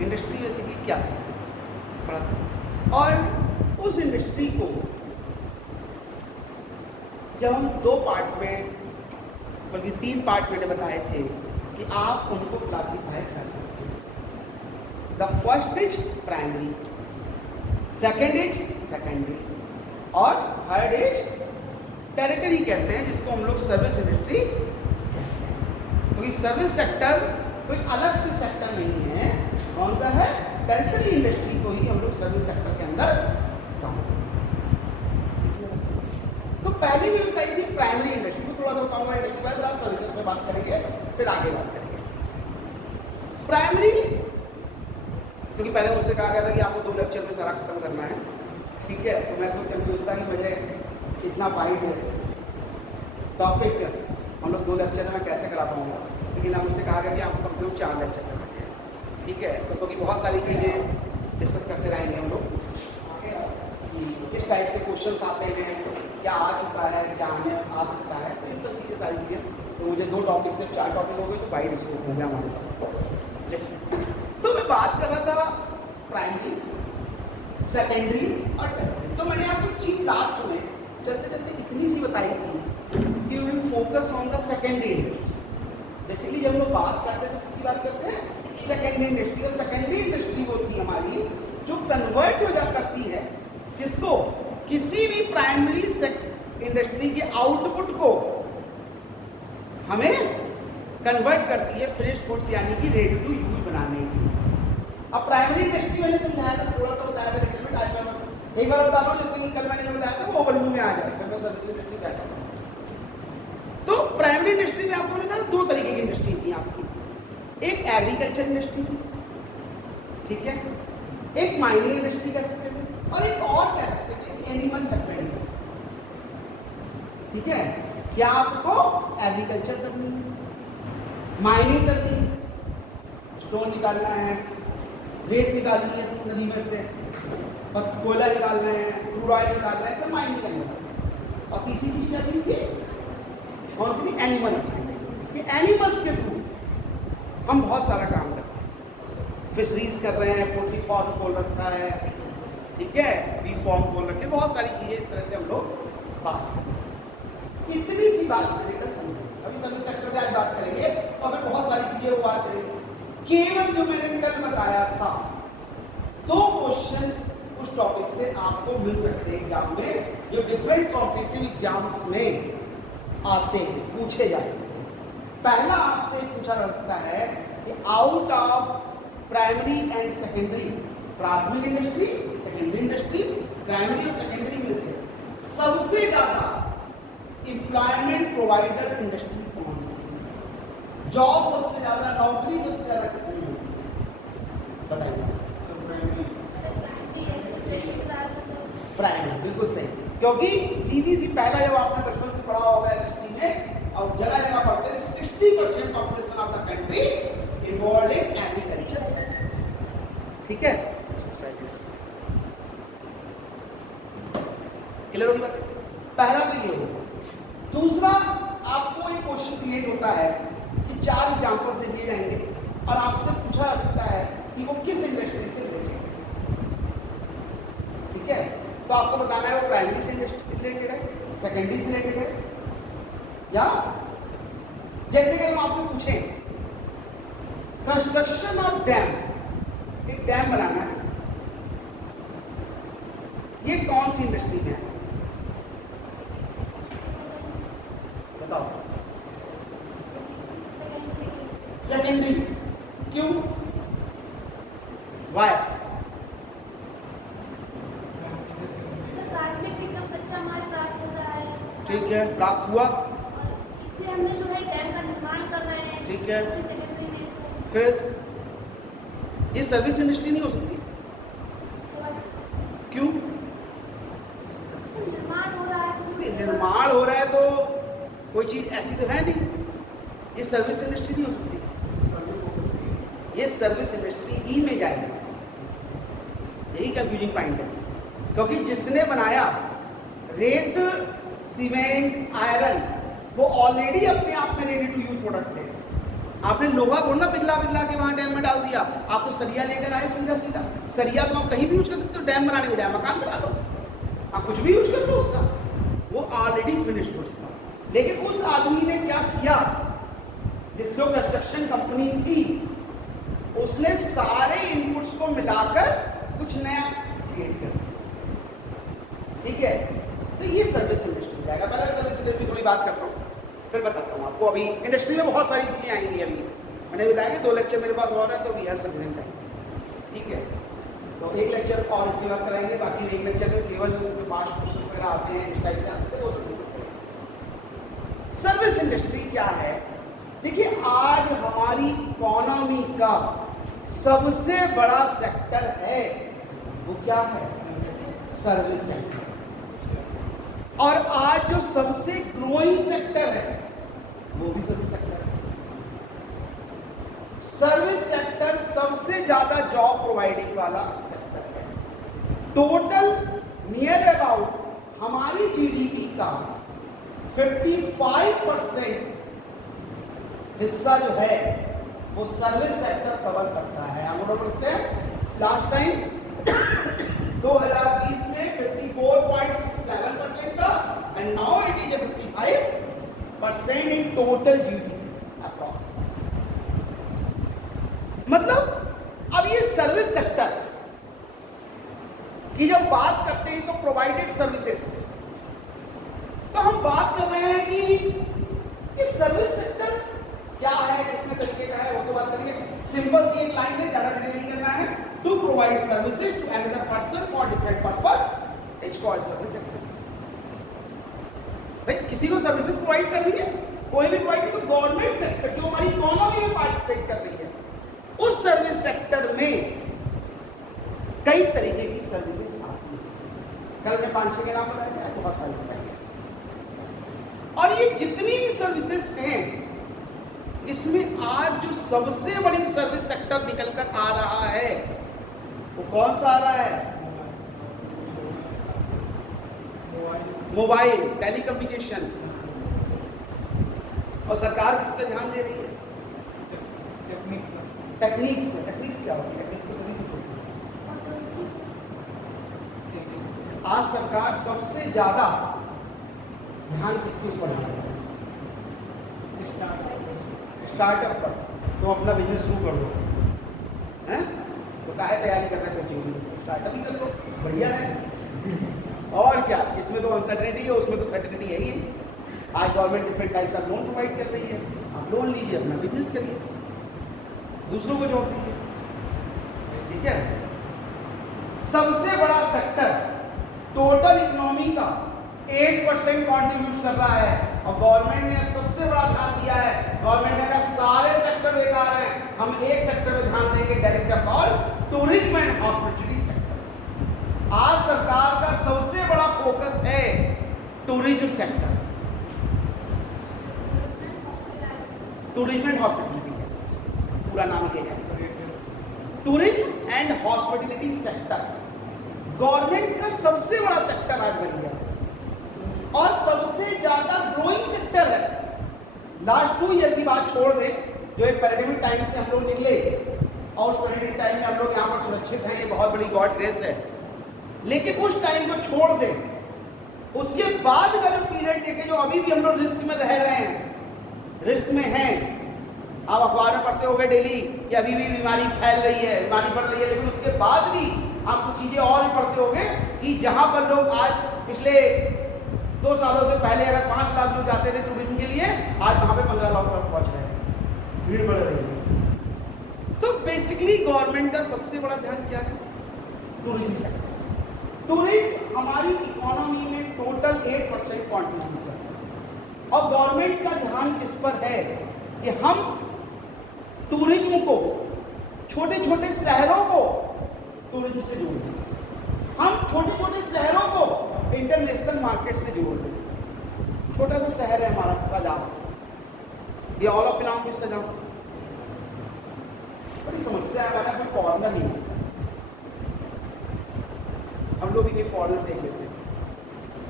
Industry basically क्या पढ़ा था। और उस इंडस्ट्री को जब हम 2 पार्ट में, बल्कि 3 पार्ट मैंने बताए थे कि आप उनको क्लासीफाई कर सकते हैं। The first is primary, second is secondary और थर्ड इज टेरिटरी कहते हैं, जिसको हम लोग सर्विस इंडस्ट्री कहते हैं। क्योंकि सर्विस सेक्टर कोई अलग से सेक्टर नहीं है, कौन सा है, टेरिटरी इंडस्ट्री को ही हम लोग सर्विस सेक्टर के अंदर काउंट करते हैं। तो पहले भी बताई थी प्राइमरी इंडस्ट्री को, थोड़ा सा बताऊंगा इंडस्ट्री के बाद सर्विसेज पे बात करेंगे, फिर आगे बात करेंगे। प्राइमरी, क्योंकि पहले मुझसे कहा गया था कि आपको 2 लेक्चर में सारा खत्म करना है, ठीक है, तो मैं खुद कंफ्यूज था कि मुझे इतना वाइड टॉपिक हम लोग 2 लेक्चर में कैसे करा पाऊंगा, लेकिन अब मुझसे कहा गया कि आपको कम से कम 4 लेक्चर करना है, ठीक है। तो क्योंकि बहुत सारी चीज़ें डिस्कस करते रहेंगे हम लोग कि किस टाइप से क्वेश्चंस आते हैं, क्या आ चुका है, क्या आने आ सकता है, तो इस सब चीज़ें सारी चीज़ें। तो मुझे 2 टॉपिक से 4 टॉपिक हो गए, तो वाइड स्कोप हो गया हमारे पास। जैसे तो मैं बात कर रहा था प्राइमरी, सेकेंडरी और टेरिटरी। तो मैंने आपको चीज लास्ट में चलते चलते इतनी सी बताई थी कि you will focus on the secondary industry. Basically जब लोग बात करते हैं तो किसकी बात करते हैं, सेकेंडरी इंडस्ट्री। और सेकेंडरी इंडस्ट्री वो थी हमारी जो कन्वर्ट हो जा करती है किसको, किसी भी प्राइमरी इंडस्ट्री के आउटपुट को हमें कन्वर्ट करती है फिनिश्ड गुड्स यानी कि रेडी टू यूज बनाने की। अब प्राइमरी इंडस्ट्री मैंने समझाया था, थोड़ा सा बताया था, लिटिल बिट आई मैं बस एक बार बता दूं, जैसे कि कल मैंने बताया था वो ओवरव्यू में आ जाए, फिर मैं सर्विस इंडस्ट्री कहता हूं। तो प्राइमरी इंडस्ट्री में आपको बताया 2 तरीके की इंडस्ट्री थी आपकी, एक एग्रीकल्चर इंडस्ट्री थी, ठीक है, एक माइनिंग इंडस्ट्री कह सकते थे, और एक और कह सकते थे एनिमल हस्बेंड्री, ठीक है। क्या आपको एग्रीकल्चर करनी है, माइनिंग करनी है, स्टोन निकालना है, रेत निकालनी है नदी में से, कोयला निकालना है, क्रूड ऑयल निकालना है, सब माइनिंग करना है। और तीसरी चीज क्या चीज थी, कौन सी थी, एनिमल हस्बेंड्री। ये एनिमल्स के थ्रू हम बहुत सारा काम करते हैं, फिशरीज कर रहे हैं, पोल्ट्री फार्म खोल रखा है, ठीक है, बी फार्म खोल रखे, बहुत सारी चीजें इस तरह से हम लोग बात करते हैं। इतनी सी बात मैंने कल समझी, अभी सर्विस सेक्टर पे आज बात करेंगे और फिर बहुत सारी चीजें वो बात करेंगे। केवल जो मैंने कल बताया था 2 क्वेश्चन उस टॉपिक से आपको मिल सकते हैं एग्जाम में, जो डिफरेंट कॉम्पिटिटिव एग्जाम्स में आते हैं, पूछे जा सकते हैं। पहला आपसे पूछा जा सकता है कि out of primary and secondary, प्राथमिक इंडस्ट्री, सेकेंडरी इंडस्ट्री, प्राइमरी और सेकेंडरी में से सबसे ज्यादा एम्प्लॉयमेंट प्रोवाइडर इंडस्ट्री कौन सी है, जॉब सबसे ज्यादा, नौकरी सबसे ज्यादा किसमें मिलती है, बताइए। प्राइमरी, बिल्कुल सही, क्योंकि सीधी सी पहला जब आपने बचपन से पढ़ा होगा एसएसटी में, और जगह जगह पढ़ते हैं 60% population of the country involve in agriculture, ठीक है, क्लियर होगी बात। पहला तो ये होगा। दूसरा, आपको एक क्वेश्चन क्रिएट होता है कि 4 एग्जांपल्स दे दिए जाएंगे और आपसे पूछा जा सकता है कि वो किस इंडस्ट्री से रिलेटेड है, ठीक है। तो आपको बताना है वो प्राइमरी से रिलेटेड है, सेकेंडरी से रिलेटेड है, या जैसे कि हम आपसे पूछें कंस्ट्रक्शन ऑफ डैम, एक डैम बनाना है, ये कौन सी इंडस्ट्री में है, बताओ। सेकेंडरी, क्यों, वाई? प्राथमिक एकदम कच्चा माल प्राप्त होता है, ठीक है, प्राप्त हुआ, और इसलिए हमने जो है डैम का निर्माण कर रहे हैं, ठीक है। फिर सेकेंडरी में से फिर ये सर्विस इंडस्ट्री नहीं हो सकती, क्यों? निर्माण हो रहा है, निर्माण हो रहा है तो कोई चीज ऐसी तो है नहीं, ये सर्विस इंडस्ट्री नहीं हो सकती, ये सर्विस इंडस्ट्री ही में जाएगी। यही कंफ्यूजिंग पॉइंट है, क्योंकि जिसने बनाया रेत, सीमेंट, आयरन, वो ऑलरेडी अपने आप में रेडी टू यूज प्रोडक्ट थे, आपने लोहा थोड़ा ना पिघला पिघला के वहां डैम में डाल दिया, आप तो सरिया लेकर आए सीधा सीधा। सरिया तो आप कहीं भी यूज कर सकते हो, डैम बनाने बजाय मकान बना लो, आप कुछ भी यूज कर लो उसका, वो ऑलरेडी फिनिश गुड्स था। लेकिन उस आदमी ने क्या किया, जिसको कंस्ट्रक्शन कंपनी थी, उसने सारे इनपुट्स को मिलाकर कुछ नया क्रिएट कर दिया। ठीक है, तो ये सर्विस इंडस्ट्री जाएगा। पहले सर्विस इंडस्ट्री की थोड़ी बात करता हूँ, फिर बताता हूँ आपको। अभी इंडस्ट्री में बहुत सारी चीज़ें आएंगी। अभी मैंने बताया कि 2 लेक्चर मेरे पास और है, तो वी हैव सफिशिएंट टाइम। ठीक है, तो 1 लेक्चर और इसके बाद कराएंगे, बाकी 1 लेक्चर में केवल जो 5 क्वेश्चन वगैरह आते हैं इस टाइप से आ सकते हैं, वो सब डिस्कस करेंगे। सर्विस इंडस्ट्री क्या है? देखिए, आज हमारी इकोनॉमी का सबसे बड़ा सेक्टर है, वो क्या है? Service sector. और आज जो सबसे ग्रोइंग सेक्टर है वो भी सर्विस सेक्टर है। सर्विस सेक्टर सबसे ज्यादा जॉब प्रोवाइडिंग वाला सेक्टर है। टोटल नियर अबाउट हमारी जीडीपी का 55% हिस्सा जो है वो सर्विस सेक्टर कवर करता है। हम लोग बोलते हैं लास्ट टाइम 2020 में 54.67% था, and now it is 55% in total GDP approx. मतलब अब ये सर्विस सेक्टर की जब बात करते हैं तो प्रोवाइडेड सर्विसेज, तो हम बात कर रहे हैं कि ये सर्विस सेक्टर क्या है, कितने तरीके का है, वो तो बात करेंगे। सिंपल सी एक लाइन है, ज्यादा डिटेल नहीं करना है। To provide services to another person for different purpose is called service sector. भाई किसी को सर्विसेज प्रोवाइड करनी है, कोई भी प्रोवाइड, तो गवर्नमेंट सेक्टर जो हमारी इकोनॉमी में पार्टिसिपेट कर रही है, उस सर्विस सेक्टर में कई तरीके की सर्विसेज आती है। कल मैं 5-6 के नाम बताए थे, बहुत सारे बताएंगे। और ये जितनी भी सर्विसेज हैं, इसमें आज जो सबसे बड़ी सर्विस सेक्टर निकल कर आ रहा है वो कौन सा आ रहा है? Mobile, telecommunication. और सरकार किस पे ध्यान दे रही है? टेक्निक्स पे। टेक्निक्स क्या होती है? टेक्निक्स पे सभी कुछ होती है। आज सरकार सबसे ज्यादा ध्यान किसके ऊपर दे रही है? स्टार्टअप पर। तुम अपना बिजनेस शुरू कर दो, हैं? तो काहे तैयारी करना, कोई चाहिए स्टार्टअप ही कर लो, बढ़िया है। और क्या, इसमें तो अनसर्टेनिटी है, उसमें तो सर्टेनिटी है ही। आज government different types of loan provide कर रही है, आप लोन लीजिए, अपना बिजनेस करिए, दूसरों को जॉब दीजिए। ठीक है, सबसे बड़ा सेक्टर टोटल इकोनॉमी का 8% कॉन्ट्रीब्यूट कर रहा है। और गवर्नमेंट ने सबसे बड़ा ध्यान दिया है, गवर्नमेंट ने कहा सारे सेक्टर बेकार हैं, हम एक सेक्टर पे ध्यान देंगे, director call tourism and hospitality sector. आज सरकार का सबसे बड़ा फोकस है tourism sector. Tourism and hospitality, पूरा नाम ये है, tourism and hospitality sector government का सबसे बड़ा सेक्टर आज बन गया और सबसे ज्यादा ग्रोइंग सेक्टर है। लास्ट 2 ईयर की बात छोड़ दें, जो एक पैंडेमिक टाइम से हम लोग निकले, और उस पैंडेमिक टाइम में हम लोग यहाँ पर सुरक्षित हैं, ये बहुत बड़ी गॉड ग्रेस है। लेकिन उस टाइम को छोड़ दें, उसके बाद का जो पीरियड देखें, जो अभी भी हम लोग रिस्क में रह रहे हैं, रिस्क में हैं। आप अखबार में पढ़ते होंगे डेली कि अभी भी बीमारी फैल रही है, बीमारी बढ़ रही है, लेकिन उसके बाद भी आप कुछ चीज़ें और भी पढ़ते होंगे कि जहाँ पर लोग आज पिछले 2 सालों से पहले अगर 5 लाख लोग जाते थे टूरिज्म के लिए, आज वहाँ पे 15 लाख तक पहुँच रहे हैं, भीड़ बढ़ रही है। तो बेसिकली गवर्नमेंट का सबसे बड़ा ध्यान क्या है? Tourism sector. टूरिज्म हमारी इकोनॉमी में टोटल 8% कॉन्ट्रीब्यूट करता है। और गवर्नमेंट का ध्यान किस पर है कि हम टूरिज्म को, छोटे छोटे शहरों को टूरिज्म से जोड़ दें, हम छोटे छोटे शहरों को इंटरनेशनल मार्केट से जोड़ दें। छोटा सा शहर है हमारा सजाओ, ये ऑल ऑफ पिलांग में सजाओ, बड़ी समस्या है, मैंने कोई फॉरनर नहीं है, हम लोग भी कोई फॉरनर देख लेते हैं,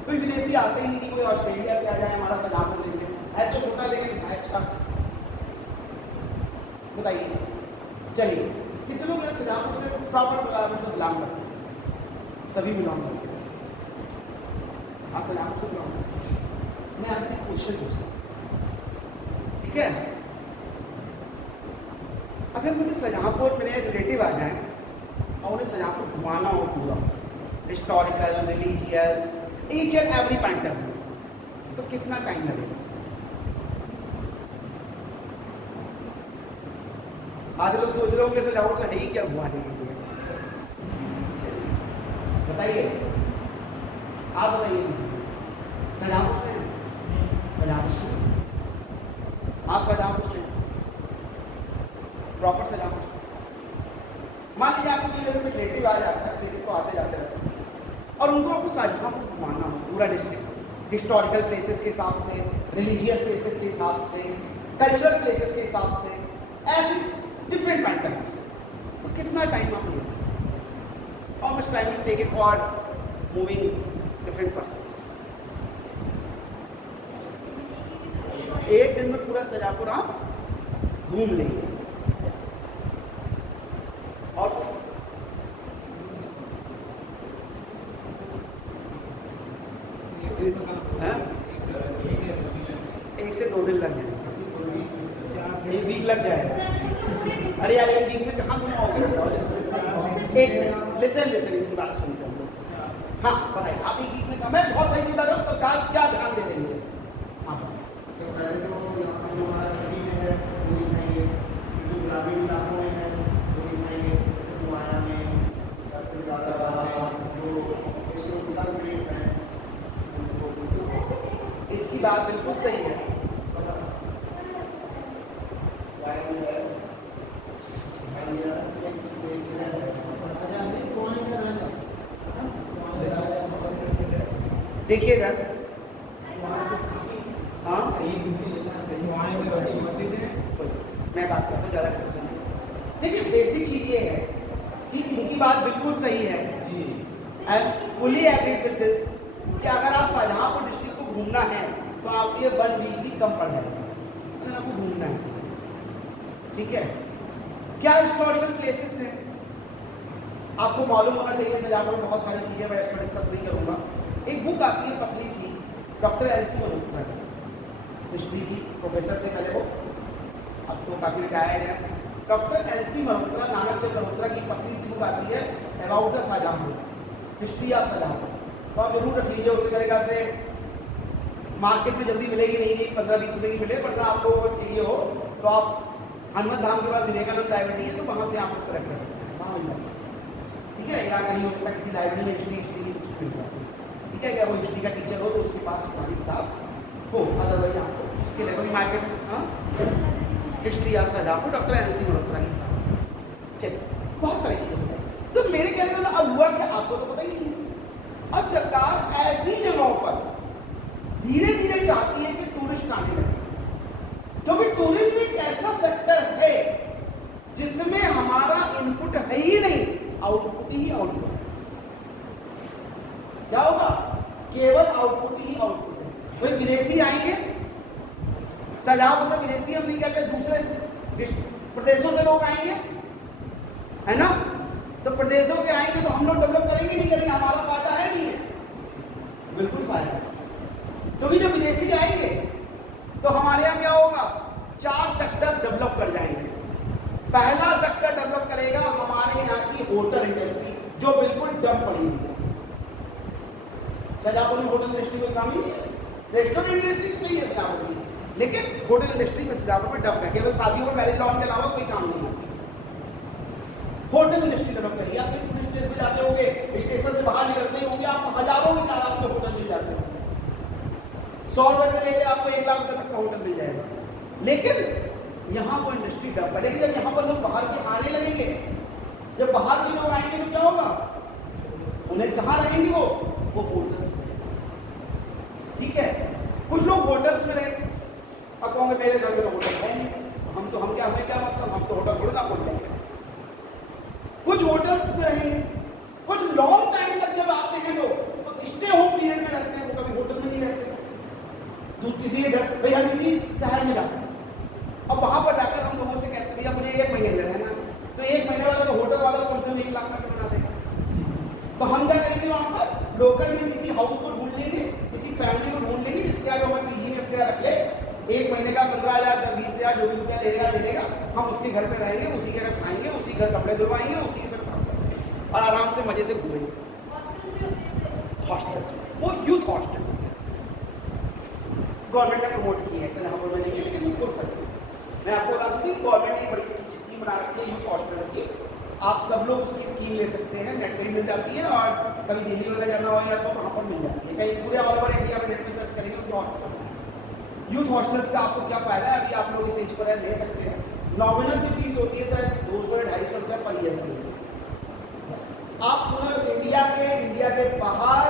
कोई विदेशी आते ही नहीं कि कोई ऑस्ट्रेलिया से आ जाए हमारा सजापुर देखने, है तो छोटा लेकिन है अच्छा। बताइए। चलिए, कितने लोग यहाँ सजापुर से प्रॉपर सजापुर से बिलोंग करते हैं? सभी बिलोंग करते हैं। हाँ, सजापुर से बिलोंग करते हैं। मैं आपसे एक क्वेश्चन पूछता हूँ, ठीक है? अगर मुझे सजापुर मेरे रिलेटिव आ जाए और उन्हें सजापुर घुमाना हो पूरा, historical, religious, each and every point of view, तो कितना टाइम लगेगा? आज लोग सोच रहे होंगे सजापुर तो है ही क्या घुमाने के लिए। चलिए बताइए, आप बताइए मुझे, सजापुर से हैं? सजापुर से? आप सजापुर से प्रॉपर सजापुर से? मान लीजिए आपको कोई अगर रिलेटिव आ जाता है, रिलेटिव तो आते जाते रहते हैं, और उनको आपको शाहजहांपुर घुमाना हो पूरा डिस्ट्रिक्ट, हिस्टोरिकल प्लेसेस के हिसाब से, रिलीजियस प्लेसेस के हिसाब से, कल्चरल प्लेसेस के हिसाब से, every different point of view से, तो कितना टाइम आप लेंगे? How much time you take it for moving different persons? एक दिन में पूरा सजापुर आप घूम लेंगे। और एक से 2 दिन लग जाएंगे, एक वीक लग जाएगा। अरे यार, एक वीक में कहाँ घुमाओगे? एक लिसन इनकी बात सुनते हम लोग। हाँ बताइए, आप एक वीक में, मैं बहुत सही बता रहा हूँ, सरकार क्या ध्यान दे रही है? हाँ पहले तो यहाँ जो हमारा सिटी में है वो दिखाएंगे, जो ग्रामीण इलाकों में है वो दिखाएंगे, जैसे दुआया में या फिर ज़्यादा जो हिस्टोरिकल प्लेस है उनको। इसकी बात बिल्कुल सही है। देखिएगा, हाँ मैं बात करता हूँ ज़्यादा डिस्कशन नहीं। देखिए, बेसिक चीज़ ये है कि इनकी बात बिल्कुल सही है। I am fully agreed with this कि अगर आप शाहजहांपुर डिस्ट्रिक्ट को घूमना है तो आपके लिए 1 वीक भी कम पड़ जाएगा अगर आपको घूमना है, ठीक है? क्या हिस्टोरिकल प्लेसेस हैं आपको मालूम होना चाहिए। सजापुर में बहुत सारी चीज़ें, मैं इसमें डिस्कस नहीं करूँगा। एक बुक आती है पतली सी, डॉक्टर एल.सी. मल्होत्रा की, हिस्ट्री की प्रोफेसर थे पहले वो, अब तो काफ़ी रिटायर्ड है। Doctor L C. मल्होत्रा, नानक चंद मल्होत्रा की पतली सी बुक आती है about the Shahjahanpur, history of Shahjahanpur. तो आप जरूर रख लीजिए, उसे मेरे ख्याल से मार्केट में जल्दी मिलेगी नहीं, 15-20 रुपये की मिले, वरना आपको चाहिए हो तो आप हनुमत धाम के बाद विवेकानंद लाइब्रेरी है, तो वहाँ से आप उसको कलेक्ट कर सकते हैं, वहाँ मिल जाता है, ठीक है? या कहीं हो सकता है किसी लाइब्रेरी में हिस्ट्री की बुक्स मिल जाती है, ठीक है? क्या वो हिस्ट्री का टीचर हो तो उसके पास पुरानी किताब हो, अदरवाइज आपको इसके लिए कोई मार्केट में history of Shahjahanpur, doctor L C. Malhotra की किताब। चलिए, बहुत सारी चीज़ें। तो मेरे कहने का अब हुआ क्या, आपको तो पता ही नहीं। अब सरकार ऐसी जगहों पर धीरे धीरे चाहती है कि टूरिस्ट आने लगे, क्योंकि टूरिज्म एक ऐसा सेक्टर है जिसमें हमारा इनपुट है ही नहीं, आउटपुट ही आउटपुट है। क्या होगा? केवल आउटपुट ही आउटपुट है। कोई विदेशी आएंगे, सजापुर में विदेशी हम नहीं कहते, दूसरे प्रदेशों से लोग आएंगे, है ना? तो प्रदेशों से आएंगे तो हम लोग डेवलप करेंगे नहीं करेंगे, हमारा फायदा है नहीं है? बिल्कुल फायदा है, क्योंकि जब विदेशी आएंगे तो हमारे यहाँ क्या होगा? 4 सेक्टर डेवलप कर जाएंगे। पहला सेक्टर डेवलप करेगा हमारे यहाँ की होटल इंडस्ट्री, जो बिल्कुल डम पड़ी हुई है। शाहजहांपुर में होटल इंडस्ट्री कोई काम ही नहीं है, रेस्टोरेंट इंडस्ट्री सही है शाहजहांपुर में, लेकिन होटल इंडस्ट्री में शाहजहांपुर में डम है। केवल शादियों में, मैरिज लॉन के अलावा कोई काम नहीं होता। होटल इंडस्ट्री डेवलप करिए। आप टूरिस्ट प्लेस पे जाते होंगे, स्टेशन से बाहर निकलते होंगे, आपको हजारों की तादाद में होटल मिल जाते होंगे। 100 रुपए से लेकर आपको 1 लाख रुपए तक का होटल मिल जाएगा। लेकिन यहाँ पर इंडस्ट्री डब है। लेकिन जब यहाँ पर लोग बाहर के आने लगेंगे, जब बाहर के लोग आएंगे तो क्या होगा? उन्हें कहाँ रहेंगे? वो होटल्स में, ठीक है? कुछ लोग होटल्स में रहेंगे। अब कहोगे मेरे घर में तो होटल है नहीं, हम क्या, हमें क्या मतलब, हम तो होटल थोड़ा ना खोल लेंगे। कुछ होटल्स में रहेंगे, कुछ लॉन्ग टाइम तक जब आते हैं लोग तो स्टे होम पीरियड में रहते हैं, वो कभी होटल में नहीं रहते। तो किसी घर, भाई हम किसी शहर में जाते हैं, अब वहां पर जाकर हम लोगों से कहते हैं भैया मुझे तो हम क्या करेंगे वहाँ पर लोकल में किसी हाउस को ढूंढ लेंगे, किसी फैमिली को ढूंढ लेंगे जिसके आगे हमें पीजी में अपने रख ले, 1 महीने का 15,000 या 20,000 जो भी रुपया ले लेगा, हम उसके घर पे रहेंगे, उसी के घर खाएंगे, उसी घर कपड़े धुलवाएंगे, उसी के साथ काम करेंगे और आराम से मजे से घूमेंगे। हॉस्टल्स, वो यूथ हॉस्टल गवर्नमेंट ने प्रमोट की है, ऐसे यहाँ पर नहीं है लेकिन वो खोल सकते हैं। मैं आपको बता दूँ कि गवर्नमेंट ने एक बड़ी स्कीम बना रखी है यूथ हॉस्टल्स की, आप सब लोग उसकी स्कीम ले सकते हैं, नेट पे ही मिल जाती है और कभी दिल्ली वगैरह जाना हो या तो वहाँ पर मिल जाती है, कहीं पूरे ऑल ओवर इंडिया में नेट पे सर्च करेंगे तो हॉस्टल्स हैं। यूथ हॉस्टल्स का आपको क्या फ़ायदा है, अभी आप लोग इस एज पर ले सकते हैं, नॉमिनल सी फीस होती है शायद 200-250 रुपये पर ईयर की, बस आप पूरे इंडिया के बाहर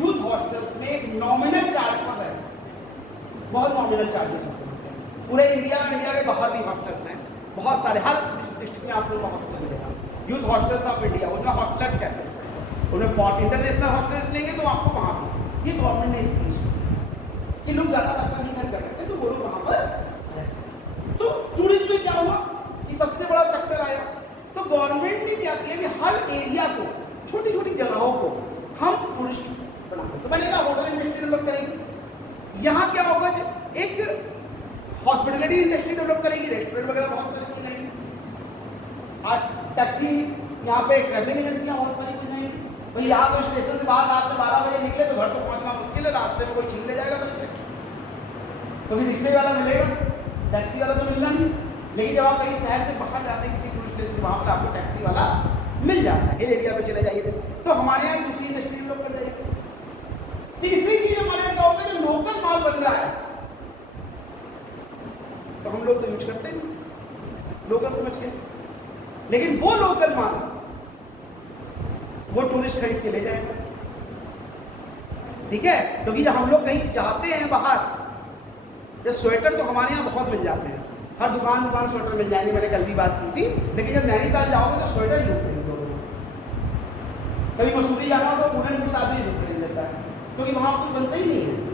यूथ हॉस्टल्स में एक नॉमिनल चार्ज पर रह सकते हैं, बहुत नॉमिनल चार्जेस होते हैं। पूरे इंडिया के बाहर भी हॉस्टल्स हैं, बहुत सारे, हर डिस्ट्रिक्ट में आप लोग हॉस्टल मिलेगा। यूथ हॉस्टल्स ऑफ इंडिया, उनमें हॉस्टल्स कहते हैं, उनमें फॉर इंटरनेशनल हॉस्टल्स लेंगे तो आपको वहाँ भी, ये गवर्नमेंट ने स्कीम कि लोग ज़्यादा पैसा नहीं खर्च कर सकते तो वो लोग वहाँ पर रह सकते। तो टूरिज्म में क्या हुआ कि सबसे बड़ा सेक्टर आया, तो गवर्नमेंट ने क्या किया कि हर एरिया को, छोटी छोटी जगहों को हम टूरिस्ट बनाते, तो बनेगा होटल इंडस्ट्री डेवलप करेगी, यहाँ क्या होगा एक हॉस्पिटलिटी इंडस्ट्री डेवलप करेगी, रेस्टोरेंट वगैरह बहुत सारी खुल जाएंगे, और टैक्सी यहाँ पे ट्रैवलिंग एजेंसियाँ बहुत सारी खुल जाएंगी। भाई यहाँ तो स्टेशन से बाहर रात में 12 बजे निकले तो घर तो पहुँचना मुश्किल है, रास्ते में कोई छीन ले जाएगा पैसे, तो भी रिक्शे वाला मिलेगा, टैक्सी वाला तो मिलना नहीं। लेकिन जब आप कहीं शहर से बाहर जाते हैं किसी टूरिस्ट प्लेस, वहाँ पर आपको टैक्सी वाला मिल जाता है, हिल एरिया पे चले जाइए तो हमारे यहाँ दूसरी इंडस्ट्री डेवलप कर जाएगी। तीसरी चीज हमारे यहाँ क्या होता है, जो लोकल माल बन रहा है तो हम लोग तो यूज करते नहीं, लोकल समझ के, लेकिन वो लोकल माल वो टूरिस्ट खरीद के ले जाएगा, ठीक है। क्योंकि जब हम लोग कहीं जाते हैं बाहर, तो स्वेटर तो हमारे यहाँ बहुत मिल जाते हैं, हर दुकान स्वेटर मिल जाएंगे, मैंने कल भी बात की थी। लेकिन जब नैनीताल जाओगे तो स्वेटर ही लोग खरीद लोगे, कभी मसूरी जाना हो तो वुलन बूट्स आदमी लोग खरीद लेता है, क्योंकि वहाँ कुछ बनता ही नहीं है।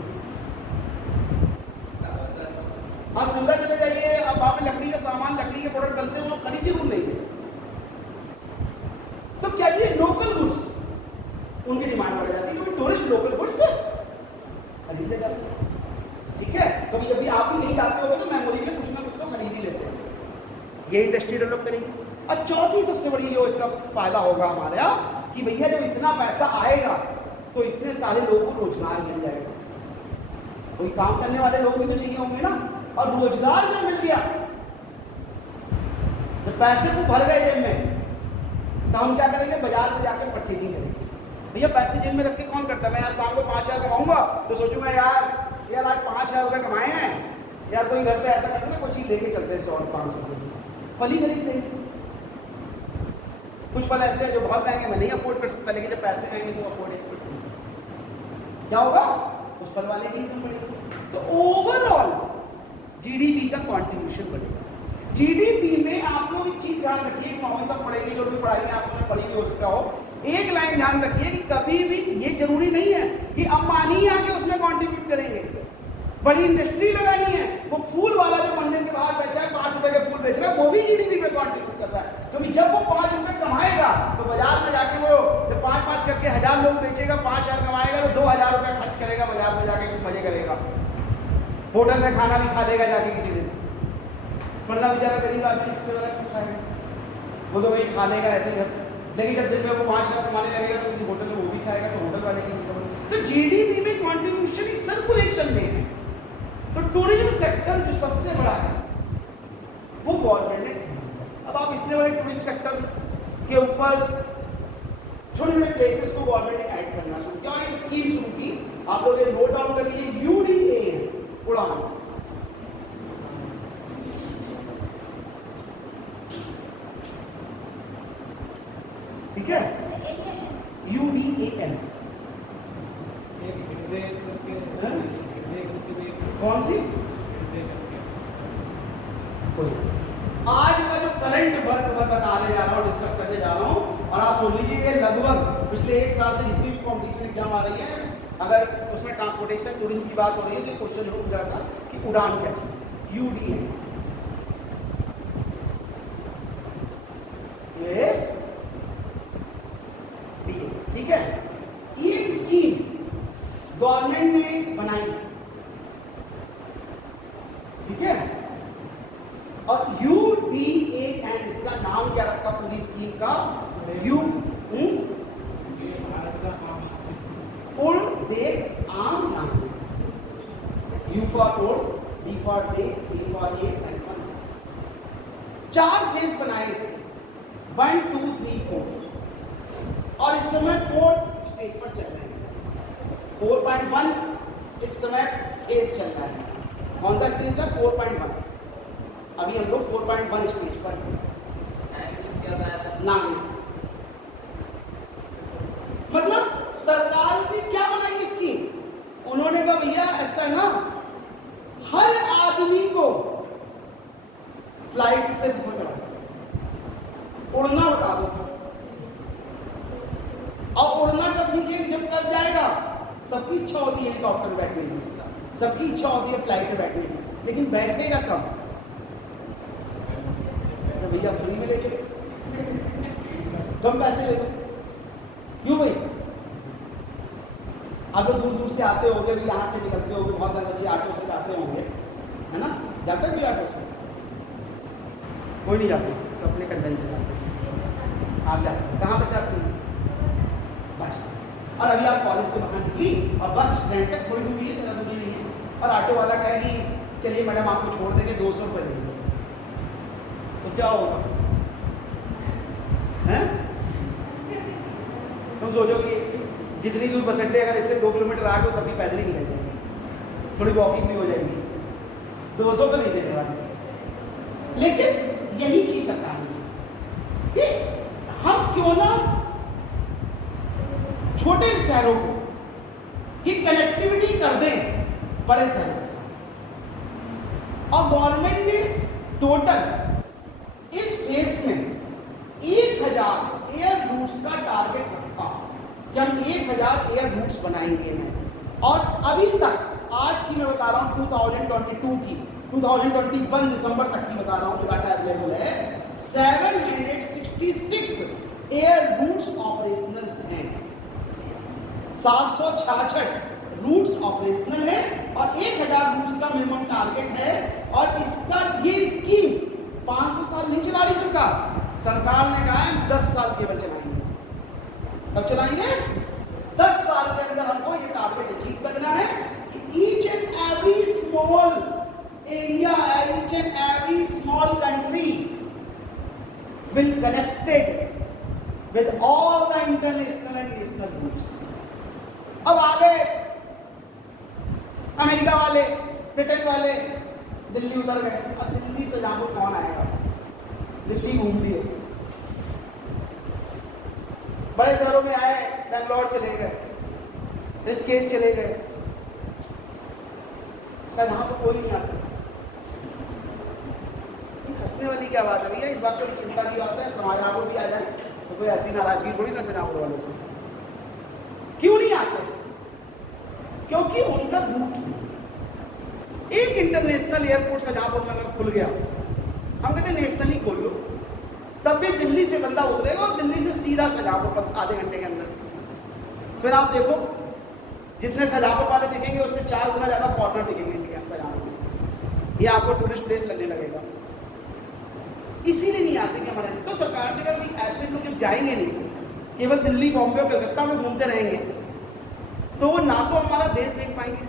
हाँ, शिमला चले जाइए, अब वहाँ पे लकड़ी का सामान, लकड़ी के प्रोडक्ट बनते हैं, वहाँ खरीद जरूर नहीं है। तो क्या चाहिए, लोकल गुड्स, उनकी डिमांड बढ़ जाती है क्योंकि टूरिस्ट लोकल गुड्स खरीदने जाते हैं, ठीक है। तो जब भी आप भी नहीं जाते होगे तो मेमोरी में कुछ ना कुछ तो खरीद ही लेते हैं, ये इंडस्ट्री डेवलप करेंगे। और चौथी सबसे बड़ी जो इसका फायदा होगा हमारे यहाँ कि भैया जब इतना पैसा आएगा तो इतने सारे लोगों को रोजगार मिल जाएगा, कोई काम करने वाले लोग भी तो चाहिए होंगे ना, और रोजगार जब मिल गया तो पैसे को भर गए जेब में, तो हम क्या करेंगे, बाजार में जाकर परचेजिंग करेंगे। भैया पैसे जेब में रख के कौन करता है, मैं आज शाम को 5,000 कमाऊंगा तो सोचूंगा यार आज 5,000 रुपये कमाए हैं, यार कोई घर पे ऐसा करते ना, कोई चीज़ लेके चलते हैं 100-500 रुपये, फल ही खरीद लेंगे। कुछ फल ऐसे हैं जो बहुत महंगे, मैं नहीं अफोर्ड कर सकता, लेकिन जब पैसे आएंगे तो अफोर्ड क्या होगा, उस फल वाले की इनकम बढ़ेगी, तो ओवरऑल जीडीपी का कंट्रीब्यूशन बढ़ेगा। जीडीपी में आप लोग एक चीज ध्यान रखिए, इकोनॉमिक्स आप पढ़ेंगे, जो भी पढ़ाई आप लोगों ने पढ़ी हो सकता हो, एक लाइन ध्यान रखिए कि कभी भी ये जरूरी नहीं है कि अंबानी आके उसमें कंट्रीब्यूट करेंगे, बड़ी इंडस्ट्री लगानी है, वो फूल वाला जो मंदिर के बाहर बैठा है 5 रुपए के फूल बेच रहा है, वो भी जीडीपी में कंट्रीब्यूट कर रहा है, क्योंकि जब वो 5 रुपए कमाएगा तो बाजार में जाके वो जब 5-5 करके 1000 लोग बेचेगा, 5,000 कमाएगा तो 2,000 रुपये खर्च करेगा, बाजार में जाके कुछ मजे करेगा, होटल में खाना भी खा लेगा जाके किसी दिन, वरना बेचारा गरीब आदमी इससे वाला क्यों खाएगा, वो तो वही खा लेगा ऐसे घर। लेकिन जब दिन में वो 5,000 कमाने लगेगा तो किसी होटल में वो भी खाएगा, तो होटल वाले की तो जीडीपी में कंट्रीब्यूशन एक सर्कुलेशन में है। तो टूरिज्म सेक्टर जो सबसे बड़ा है वो गवर्नमेंट ने, अब आप इतने बड़े टूरिज्म सेक्टर के ऊपर छोटे छोटे प्लेसेस को गवर्नमेंट ने ऐड करना शुरू किया और एक स्कीम शुरू की, आप लोग नोट डाउन कर लीजिए, यूडीए उड़ान। ठीक है, UDAN कौन सी, आज का जो करंट वर्क बताने जा रहा हूँ, डिस्कस करने जा रहा हूँ, और आप सुन लीजिए ये लगभग पिछले 1 साल से जितनी भी कॉम्पिटिशन एग्जाम आ रही है, अगर उसमें ट्रांसपोर्टेशन टूरिज्म की बात हो रही है तो क्वेश्चन जरूर पूछा था कि उड़ान क्या चीज, UDAN ये ठीक है। स्कीम का यू उड़ देख आम नाम, यू फॉर उड़, D for they, A for ये, एन फॉर 4 फेज बनाए इसके 1 2 3 4 और इस समय 4th स्टेज पर चल रहे हैं। 4.1 इस समय फेज चल रहा है। कौन सा स्टेज है? 4.1। अभी हम लोग 4.1 स्टेज पर नाम, मतलब सरकार ने क्या बनाई स्कीम? उन्होंने कहा भैया ऐसा ना, हर आदमी को फ्लाइट से सफर करा, उड़ना बता दो। और उड़ना कब सीखेंगे? जब तक जाएगा। सबकी इच्छा होती है हेलीकॉप्टर में बैठने की, सबकी इच्छा होती है फ्लाइट में बैठने की, लेकिन बैठेगा कब? तो भैया फ्री में ले चलो, कम पैसे ले लो। क्यों भाई? आप लोग दूर दूर से आते होंगे, भी यहाँ से निकलते होंगे, बहुत सारे बच्चे ऑटो से जाते होंगे, है ना? जाते भी ऑटो से? कोई नहीं जाते, तो अपने कन्वेंस से जाते। आप जाते कहाँ पर जाते हैं? बस। और अभी आप कॉलेज से बाहर निकली और बस स्टैंड तक थोड़ी दूरी है, ज़्यादा दूरी नहीं है, और ऑटो वाला कहे कि चलिए मैडम आपको छोड़ देंगे, 200 रुपये देंगे, तो क्या होगा? हैं? तुम सोचोगे जितनी दूर बस अड्डे, अगर इससे 2 किलोमीटर आगे हो तभी पैदल ही निकल जाएंगे, थोड़ी वॉकिंग भी हो जाएगी, 200 तो नहीं देने वाले। लेकिन यही चीज सरकार ने कि हम क्यों ना छोटे शहरों को की कनेक्टिविटी कर दें बड़े शहरों के साथ। और गवर्नमेंट ने टोटल इस फेज में 1000 एयर रूट्स का टारगेट रखा कि हम 1000 एयर रूट्स बनाएंगे में। और अभी तक आज की मैं बता रहा हूँ 2022 की, 2021 दिसंबर तक की बता रहा हूँ, जो डाटा अवेलेबल है, 766 एयर रूट्स ऑपरेशनल हैं, 766 रूट्स ऑपरेशनल है और 1000 रूट्स का मिनिमम टारगेट है। और इसका ये स्कीम 500 साल नहीं चला रही सरकार, सरकार ने कहा है 10 साल केवल चलाएंगे। कब चलाएंगे? 10 साल के अंदर हमको ये टारगेट अचीव करना है कि each and every small area, each and every small country will connected with all the international and national routes. अब आ गए अमेरिका वाले, ब्रिटेन वाले, दिल्ली उतर गए। अब दिल्ली से जहां को कौन आएगा? दिल्ली घूम लिए, बड़े शहरों में आए, बेंगलोर चले गए, ऋषिकेश चले गए, शायद यहाँ तो कोई नहीं आता। हंसने वाली क्या बात है भैया? इस बात पर चिंता की बात है, समाज आगो भी आ जाए तो कोई ऐसी नाराजगी थोड़ी ना सेनापुर वालों से। क्यों नहीं आते? क्योंकि उनका रूट एक इंटरनेशनल एयरपोर्ट शाहजहांपुर में अगर खुल गया, हम कहते नेशनल ही खोल लो, तब भी दिल्ली से बंदा उतरेगा और दिल्ली से सीधा शाहजहांपुर पर आधे घंटे के अंदर। फिर आप देखो जितने शाहजहांपुर वाले दिखेंगे उससे 4 गुना ज़्यादा फॉरनर दिखेंगे इंडिया शाहजहांपुर में। ये आपको टूरिस्ट प्लेस लगने लगेगा, इसीलिए नहीं आते कि हमारे। तो सरकार ने कहा कि ऐसे लोग जब जाएंगे नहीं, केवल दिल्ली, बॉम्बे और कलकत्ता में घूमते रहेंगे, तो वो ना तो हमारा देश देख पाएंगे,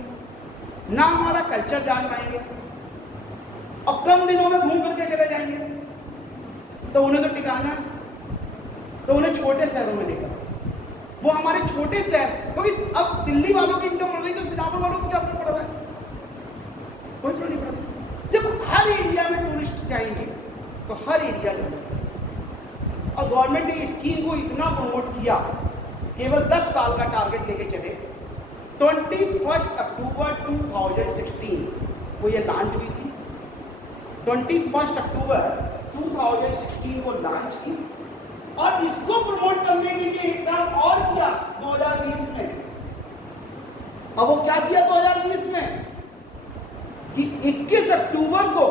ना हमारा कल्चर जान पाएंगे, और कम दिनों में घूम फिर के चले जाएंगे। तो उन्हें तो टिकाना है, तो उन्हें छोटे शहरों में लेकर, वो हमारे छोटे शहर, क्योंकि अब दिल्ली वालों की इनकम बढ़ रही है तो शाहजहांपुर वालों को क्या फर्क पड़ रहा है? कोई फर्क नहीं पड़ता। जब हर एरिया में टूरिस्ट जाएंगे तो हर एरिया में, और गवर्नमेंट ने स्कीम को इतना प्रमोट किया, केवल 10 साल का टारगेट लेके चले। 21 अक्टूबर 2016 को ये लॉन्च हुई थी, 21 अक्टूबर 2016 को लॉन्च की, और इसको प्रमोट करने के लिए एक काम और किया 2020 में। अब वो क्या किया 2020 में कि 21 अक्टूबर को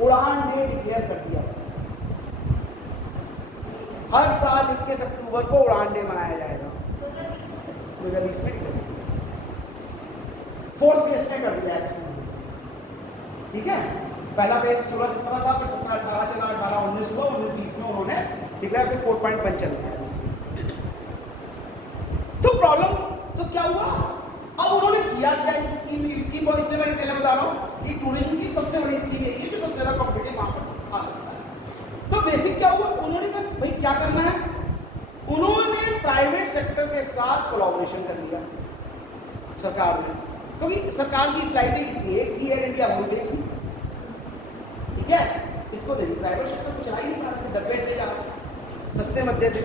उड़ान डे डिक्लेयर कर दिया। हर साल 21 अक्टूबर को उड़ान डे मनाया जाएगा। 2020 में डिक्लेयर, 4th फेज में कर दिया ऐसा, ठीक है। पहला फेज 16-17 था, फिर 17-18 चला, 18-19 हुआ, 19-20 में उन्होंने डिक्लेयर किया 4.1 चल गया उससे। तो प्रॉब्लम तो क्या हुआ, अब उन्होंने किया क्या इस स्कीम को, इसलिए मैं डिटेल में बता रहा हूँ कि टूरिज्म की सबसे बड़ी स्कीम यही है जो सबसे ज्यादा कॉम्पिटिटिव वहां पर आ सकता है। तो बेसिक क्या हुआ, उन्होंने कहा भाई क्या करना है, उन्होंने प्राइवेट सेक्टर के साथ कोलैबोरेशन कर लिया सरकार ने, क्योंकि सरकार की फ्लाइटें कितनी, एक थी एयर इंडिया, वो बेच ली, ठीक है, इसको दे दी, प्राइवेट सेक्टर तो चला ही नहीं पा रहे, डब्बे थे जहाँ सस्ते मध्य थे,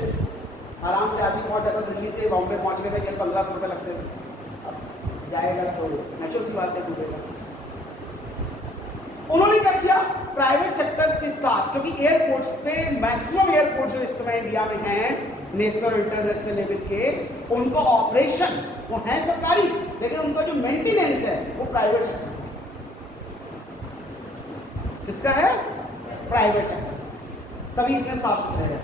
आराम से आदमी पहुंच जाता, दिल्ली से बॉम्बे पहुंच गए थे, 1500 रुपये लगते थे, अब जाएगा तो नेचुरल सी बात है डूबेगा। उन्होंने क्या किया, प्राइवेट सेक्टर्स के साथ, क्योंकि एयरपोर्ट्स पे मैक्सिमम एयरपोर्ट जो इस समय इंडिया में हैं नेशनल और इंटरनेशनल लेवल के, उनको ऑपरेशन वो है सरकारी, लेकिन उनका जो मेंटेनेंस है वो प्राइवेट सेक्टर, किसका है, प्राइवेट सेक्टर, तभी इतने साफ सुथरे हैं,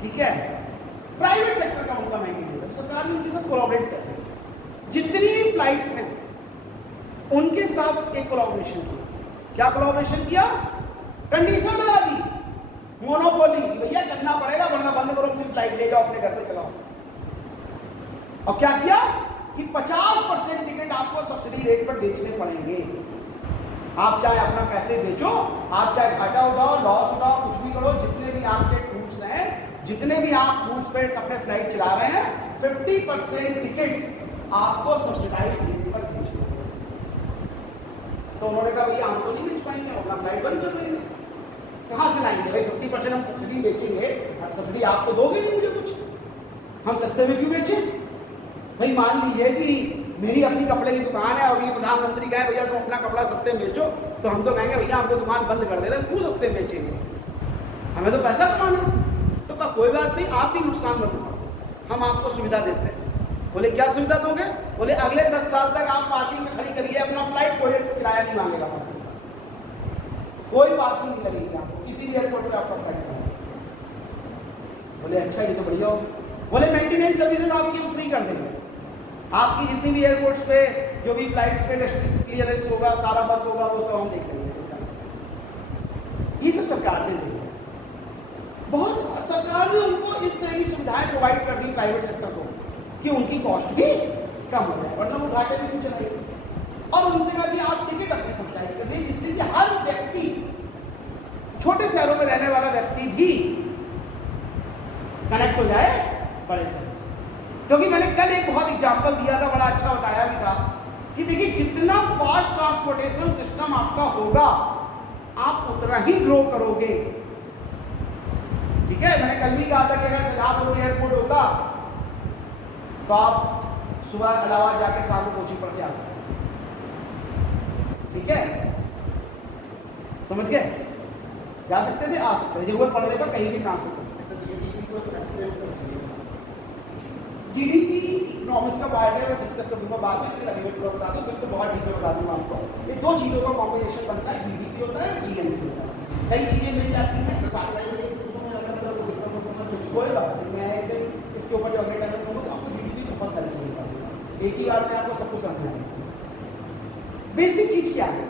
ठीक है, प्राइवेट सेक्टर का उनका मेंटेनेंस है, सरकार ने उनके साथ कोलैबोरेट कर रही है, जितनी फ्लाइट्स हैं उनके साथ एक कोलैबोरेशन किया, क्या कोलैबोरेशन किया, कंडीशन लगा दी, मोनोपोली, भैया करना पड़ेगा वरना बंद करो, फिर फ्लाइट ले जाओ अपने घर पे चलाओ, और क्या किया कि 50% टिकट आपको सब्सिडी रेट पर बेचने पड़ेंगे, आप चाहे अपना कैसे बेचो, आप चाहे घाटा उठाओ, लॉस उठाओ, कुछ भी करो, जितने भी आपके रूट्स हैं, जितने भी आप रूट्स पे अपने फ्लाइट चला रहे हैं, 50% टिकट्स आपको सब्सिडाइज रेट पर बेचने पड़ेंगे। तो उन्होंने कहा भैया हम तो नहीं बेच पाएंगे, अपना फ्लाइट बंद कर देंगे, कहाँ से लाएंगे भाई, 50% हम सब्सिडी बेचेंगे, सब्सिडी आप तो दोगे नहीं मुझे कुछ, हम सस्ते में क्यों बेचें भाई, मान लीजिए कि मेरी अपनी कपड़े की दुकान है और ये प्रधानमंत्री कहे भैया तुम अपना कपड़ा सस्ते में बेचो, तो हम तो कहेंगे भैया हम तो दुकान बंद कर दे रहे हैं, क्यों सस्ते में बेचेंगे, हमें तो पैसा कमाना है। तो कहा कोई बात नहीं, आप भी नुकसान मत उठाओ, हम आपको सुविधा देते हैं। बोले क्या सुविधा दोगे, बोले अगले 10 साल तक आप पार्किंग में खड़ी करिए अपना फ्लाइट, कोई किराया नहीं मांगेगा, कोई पार्किंग नहीं लगेगी आपको, किसी भी एयरपोर्ट पे आपका फ्लाइट है। बोले अच्छा ये तो बढ़िया हो, बोले मेंटेनेंस सर्विसेज आपकी हम फ्री कर देंगे, आपकी जितनी भी एयरपोर्ट्स पे जो भी फ्लाइट्स पे क्लियरेंस होगा, सारा वर्क होगा, वो सब हम देख लेंगे। ये सब सरकार ने दी है, बहुत सरकार ने उनको इस तरह की सुविधाएं प्रोवाइड कर दी प्राइवेट सेक्टर को कि उनकी कॉस्ट भी कम हो जाए, वरना वो घाटे में क्यों चलाएंगे। और उनसे कहा कि आप टिकट अपने सब्सिडाइज कर दिए, जिससे कि हर व्यक्ति, छोटे शहरों में रहने वाला व्यक्ति भी कनेक्ट हो जाए बड़े शहरों से। क्योंकि मैंने कल एक बहुत एग्जांपल दिया था, बड़ा अच्छा बताया भी था कि देखिए जितना फास्ट ट्रांसपोर्टेशन सिस्टम आपका होगा आप उतना ही ग्रो करोगे, ठीक है। मैंने कल भी कहा था कि अगर सलाहपुर एयरपोर्ट होता तो आप सुबह इलाहाबाद जाके शाम को कोचिंग पढ़ के आ सकते, ठीक है, समझ गए, जा सकते थे, आ सकते थे, जरूरत पड़ने पर कहीं भी ट्रांसपोर्ट। जीडीपी इकोनॉमिक्स का पार्ट है, मैं डिस्कस कर दूंगा बाद में, अभी मैं पूरा बता दूं, बिल्कुल बहुत डीप में बता दूंगा आपको। ये दो चीज़ों का कॉम्बिनेशन बनता है, जीडीपी होता है और जीएनपी होता है, कई चीज़ें मिल जाती हैं, कोई बात नहीं, मैं एक दिन इसके ऊपर जो अगले टाइम में कहूँगा आपको जीडीपी बहुत सारी चीज़ें बता दूंगा, एक ही बार में आपको सब कुछ समझ आएगा। बेसिक चीज़ क्या है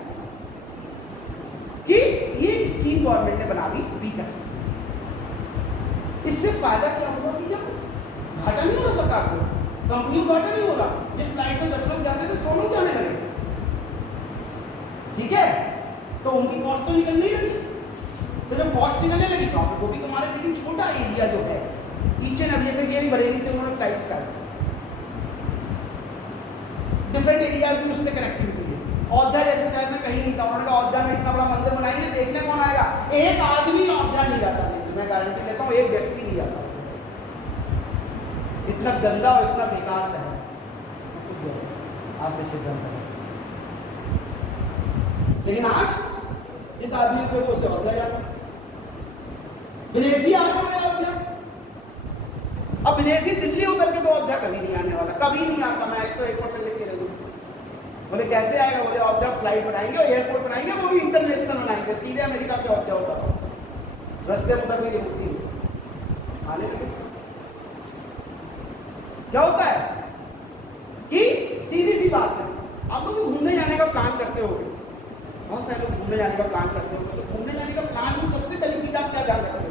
कि ये स्कीम गवर्नमेंट ने बना दी, वीकर सिस्टम, इससे फायदा क्या होगा कि जब घाटा नहीं हो रहा सरकार को, कंपनी को घाटा नहीं होगा, जिस फ्लाइट में 10 लोग जाते थे 100 लोग जाने लगे, ठीक है, तो उनकी कॉस्ट तो निकलने ही लगी, तो जब कॉस्ट निकलने लगी प्रॉफिट को भी कमा रहे, लेकिन छोटा एरिया जो है ईच एंड एवरी, जैसे कि अभी बरेली से उन्होंने फ्लाइट स्टार्ट की, डिफरेंट एरियाज में उससे कनेक्टिविटी है। अयोध्या जैसे शहर में कहीं नहीं था, उन्होंने कहा अयोध्या में इतना बड़ा मंदिर बनाएंगे, देखने कौन आएगा, एक आदमी अयोध्या नहीं जाता देखने, मैं गारंटी लेता हूँ एक व्यक्ति नहीं जाता, इतना गंदा और इतना बेकार शहर, आज से 6 साल पहले। लेकिन आज इस आदमी को उसे अयोध्या जाता, विदेशी आते हैं अयोध्या, अब विदेशी दिल्ली उतर के तो अयोध्या कभी नहीं आने वाला, कभी नहीं आता, मैं 101% लिख के दे दूँ। बोले कैसे आएगा, बोले अयोध्या फ्लाइट बनाएंगे और एयरपोर्ट बनाएंगे, वो भी इंटरनेशनल बनाएंगे, सीधे अमेरिका से अयोध्या होता, रस्ते में उतरने की होती आने लगे। क्या होता है कि सीधी सी बात है, आप लोग घूमने जाने का प्लान करते हो, घूमने जाने का प्लान करते हो तो घूमने जाने का प्लान की सबसे पहली चीज आप क्या ध्यान रखते हो?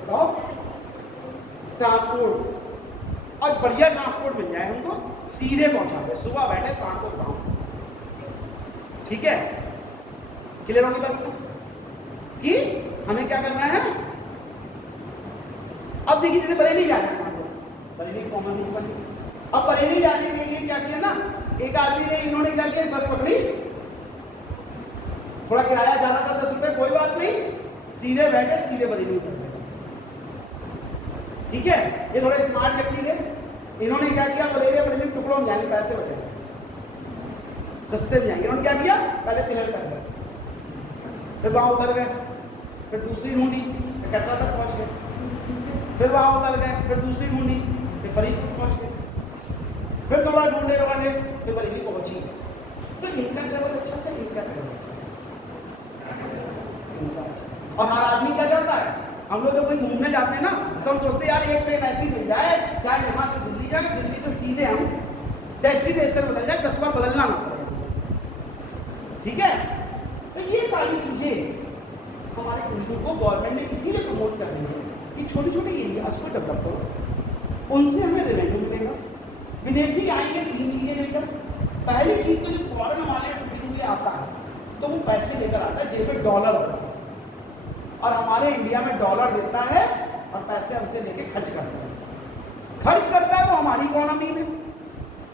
बताओ। ट्रांसपोर्ट, और बढ़िया ट्रांसपोर्ट मिल जाए हमको, सीधे पहुंचा दे, सुबह बैठे शाम को पहुंच। ठीक है, क्लियर होगी बात कि हमें क्या करना है? अब देखिए जैसे बरेली जाना है, बरेली कॉमर्स में बनी, अब बरेली जाने के लिए क्या किया ना, एक आदमी ने, इन्होंने क्या किया, बस पकड़ी, थोड़ा किराया ज्यादा था 10 रुपए, कोई बात नहीं, सीधे बैठे सीधे बरेली उतर गए। ठीक है, ये थोड़े स्मार्ट व्यक्ति थे, इन्होंने क्या किया, बरेली टुकड़ों में जाएंगे, पैसे बचेंगे, सस्ते में जाएंगे। इन्होंने क्या किया, पहले तिलक कर गए, फिर वहां उतर गए, फिर दूसरी ढूंढी, फिर कटरा तक पहुंच गए, फिर वहां उतर गए, फिर दूसरी ढूंढी, फिर फरीदपुर पहुंच गए, फिर थोड़ा ढूंढने वाले, फिर बरेली पहुंची। तो इनका ट्रेवल अच्छा था, इनका ट्रेवल अच्छा। और हर आदमी क्या चाहता है, हम लोग जब कहीं घूमने जाते हैं ना, तो हम सोचते हैं यार एक ट्रेन ऐसी मिल जाए, चाहे यहाँ से दिल्ली जाए, दिल्ली से सीधे हम डेस्टिनेशन बदल जाए, 10 बार बदलना ना पड़े। ठीक है, तो ये सारी चीजें हमारे टूरिज्म को गवर्नमेंट ने इसीलिए प्रमोट कर रही है कि छोटे छोटे एरियाज को डेवलप करो, उनसे हमें रेवेन्यू मिलेगा। विदेशी आएंगे 3 चीजें लेकर। पहली चीज तो जो फॉरेन वाले टूरिज्म के लिए आता है, तो वो पैसे लेकर आता है, जेब में डॉलर होता है, और हमारे इंडिया में डॉलर देता है और पैसे हमसे लेके खर्च करता है। खर्च करता है वो हमारी इकोनॉमी में,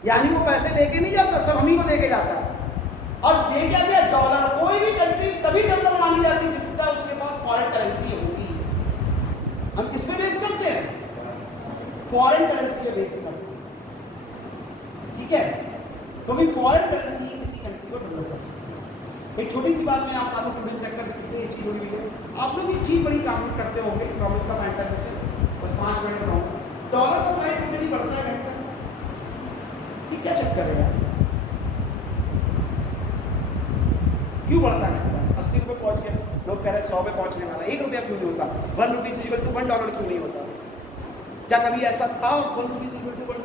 यानी वो पैसे लेके नहीं जाता, सब हम ही को देके जाता है। और दे क्या दिया, डॉलर। कोई भी कंट्री तभी डेवलप मानी जाती है जिसका उसके पास फॉरेन करेंसी होगी। हम किस पे बेस करते हैं? फॉरेन करेंसी पे बेस करते हैं। ठीक है, तो भी फॉरेन करेंसी किसी कंट्री को डेवलप कर सकती है। एक छोटी सी बात मैं आपको टूरिज्म सेक्टर से कितनी अच्छी जुड़ी हुई है, आप लोग ये चीज बड़ी काम करते होंगे, प्रॉमिस का इंटरनेशन, बस 5 मिनट बताऊँ। डॉलर का प्राइस नहीं बढ़ता है घटता, ये क्या चक्कर है यार? क्यों बढ़ता है? 80 रुपये पहुंच गया, लोग कह रहे हैं 100 पे पहुंचने वाला, 1 रुपया क्यों नहीं होता? 1 रुपीज इक्वल टू $1 क्यों नहीं होता? क्या कभी ऐसा था 1 रुपीज इक्वल टू $1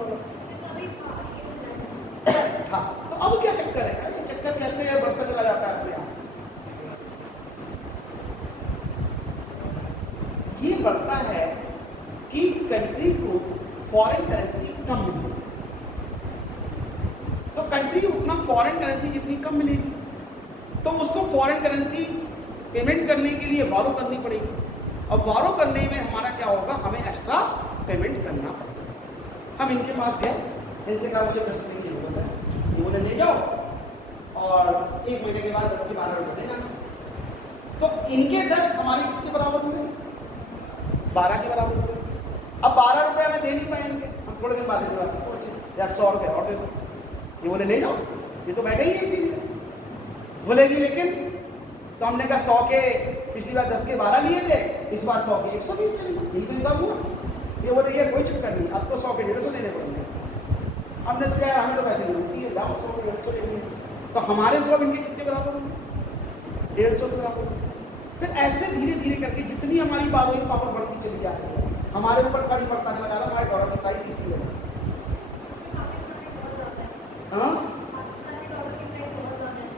था? तो अब क्या चक्कर है? ये चक्कर कैसे है, बढ़ता चला जाता है अपने आप। ये बढ़ता है कि कंट्री को फॉरेन करेंसी कम मिलेगी, तो कंट्री उतना फॉरेन करेंसी जितनी कम मिलेगी, तो उसको फॉरेन करेंसी पेमेंट करने के लिए वारो करनी पड़ेगी, और वारो करने में हमारा क्या होगा, हमें एक्स्ट्रा पेमेंट करना पड़ेगा। हम इनके पास गए, इनसे कहा मुझे 10 रुपये की जरूरत है, ये बोले ले जाओ और 1 महीने के बाद 10 के 12 रुपये दे जाना। तो इनके 10 हमारे किसके बराबर हुए? 12 के बराबर हुए। अब 12 रुपये हमें दे नहीं पाएंगे, हम थोड़े दिन बाद पहुंचे यार 100 रुपये और दे दो, ये बोले ले जाओ, ये तो बैठे ही नहीं बोलेगी। लेकिन तो हमने कहा 100 के पिछली बार 10 के 12 लिए थे, इस बार 100 के 120 ले लिए, यही तो हिसाब हुआ। ये बोले ये कोई चक्कर नहीं, अब तो 100 के 150 लेने पड़ेंगे। हमने तो क्या, हमें तो पैसे नहीं मिलती है, लाओ 100 के 150 ले लिए। तो हमारे 100 इनके कितने बराबर होंगे? 150 के बराबर। फिर ऐसे धीरे धीरे करके जितनी हमारी बार्गेनिंग पावर बढ़ती चली जाती है, हमारे ऊपर कड़ी बढ़ता चला जा रहा है, हमारे डॉलर की प्राइस इसी है। हाँ,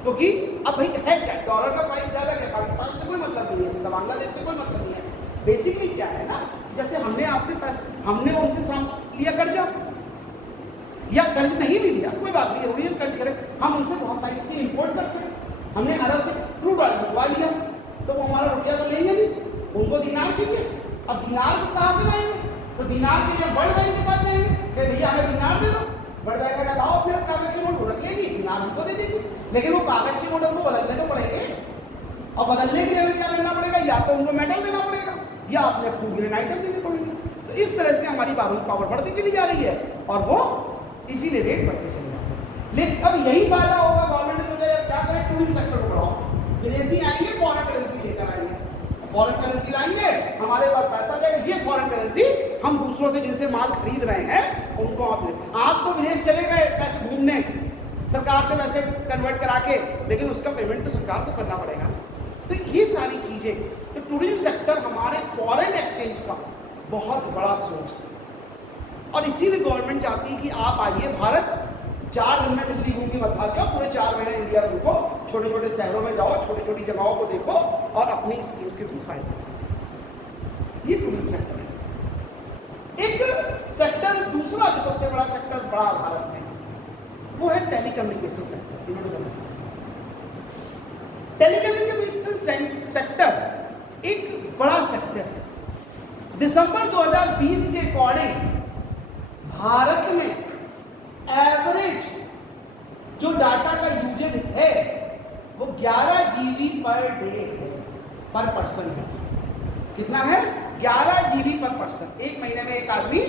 क्योंकि अब भाई है क्या, डॉलर का प्राइस ज्यादा है, पाकिस्तान से कोई मतलब नहीं है, इसका बांग्लादेश से कोई मतलब नहीं है। बेसिकली क्या है ना, जैसे हमने आपसे पैसे, हमने उनसे लिया कर्जा, या कर्ज नहीं भी लिया कोई बात नहीं, ओरिजिनल कर्ज करें, हम उनसे बहुत सारी चीजें इंपोर्ट करते हैं। हमने अरब से क्रूड ऑयल मंगवा लिया, तो वो हमारा रुपया तो लेंगे नहीं, उनको दिनार चाहिए। अब दिनार को कहाँ से लाएंगे? तो दिनार के लिए वर्ल्ड बैंक के पास जाएंगे कि भैया हमें दिनार दे दो, वर्ल्ड बैंक का लाओ अपने कागज के नोट रख लेगी, दिनार हमको दे देगी। लेकिन वो कागज के नोट हमको बदलने तो पड़ेंगे, और बदलने के लिए हमें क्या करना पड़ेगा, या तो उनको मेटल देना पड़ेगा या अपने फूड ग्रेन आइटम देने पड़ेंगे। तो इस तरह से हमारी बार्गेनिंग पावर बढ़ती चली जा रही है, और वो इसीलिए रेट बढ़ते चले जाते हैं। लेकिन अब यही फायदा होगा, गवर्नमेंट ने सोचा क्या करें, टूरिज्म सेक्टर को बढ़ाओ। विदेशी आएंगे, फॉरेन करेंसी लेकर आएंगे, फॉरेन करेंसी लाएंगे, हमारे पास पैसा जाएगा, ये फॉरेन करेंसी हम दूसरों से जिनसे माल खरीद रहे हैं उनको आप तो विदेश चले गए पैसे घूमने, सरकार से वैसे कन्वर्ट करा के, लेकिन उसका पेमेंट तो सरकार को करना पड़ेगा। तो ये सारी चीजें, तो टूरिज्म सेक्टर हमारे फॉरेन एक्सचेंज का बहुत बड़ा सोर्स है, और इसीलिए गवर्नमेंट चाहती है कि आप आइए भारत, 4 दिन में दिल्ली घूम के मत भागो, पूरे 4 महीने इंडिया घूमो, छोटे छोटे शहरों में जाओ, छोटी छोटी जगहों को देखो और अपनी स्किल्स के थ्रू फायदा करो। ये टूरिज्म सेक्टर है। एक सेक्टर दूसरा जो सबसे बड़ा सेक्टर बड़ा भारत में, वो है टेलीकम्युनिकेशन सेक्टर। इन्होंने बताया टेलीकम्युनिकेशन सेक्टर एक बड़ा सेक्टर है। दिसंबर 2020 के अकॉर्डिंग भारत में एवरेज जो डाटा का यूजेज है वो 11 GB पर डे है, पर पर्सन है। कितना है? 11 GB पर पर्सन। एक महीने में एक आदमी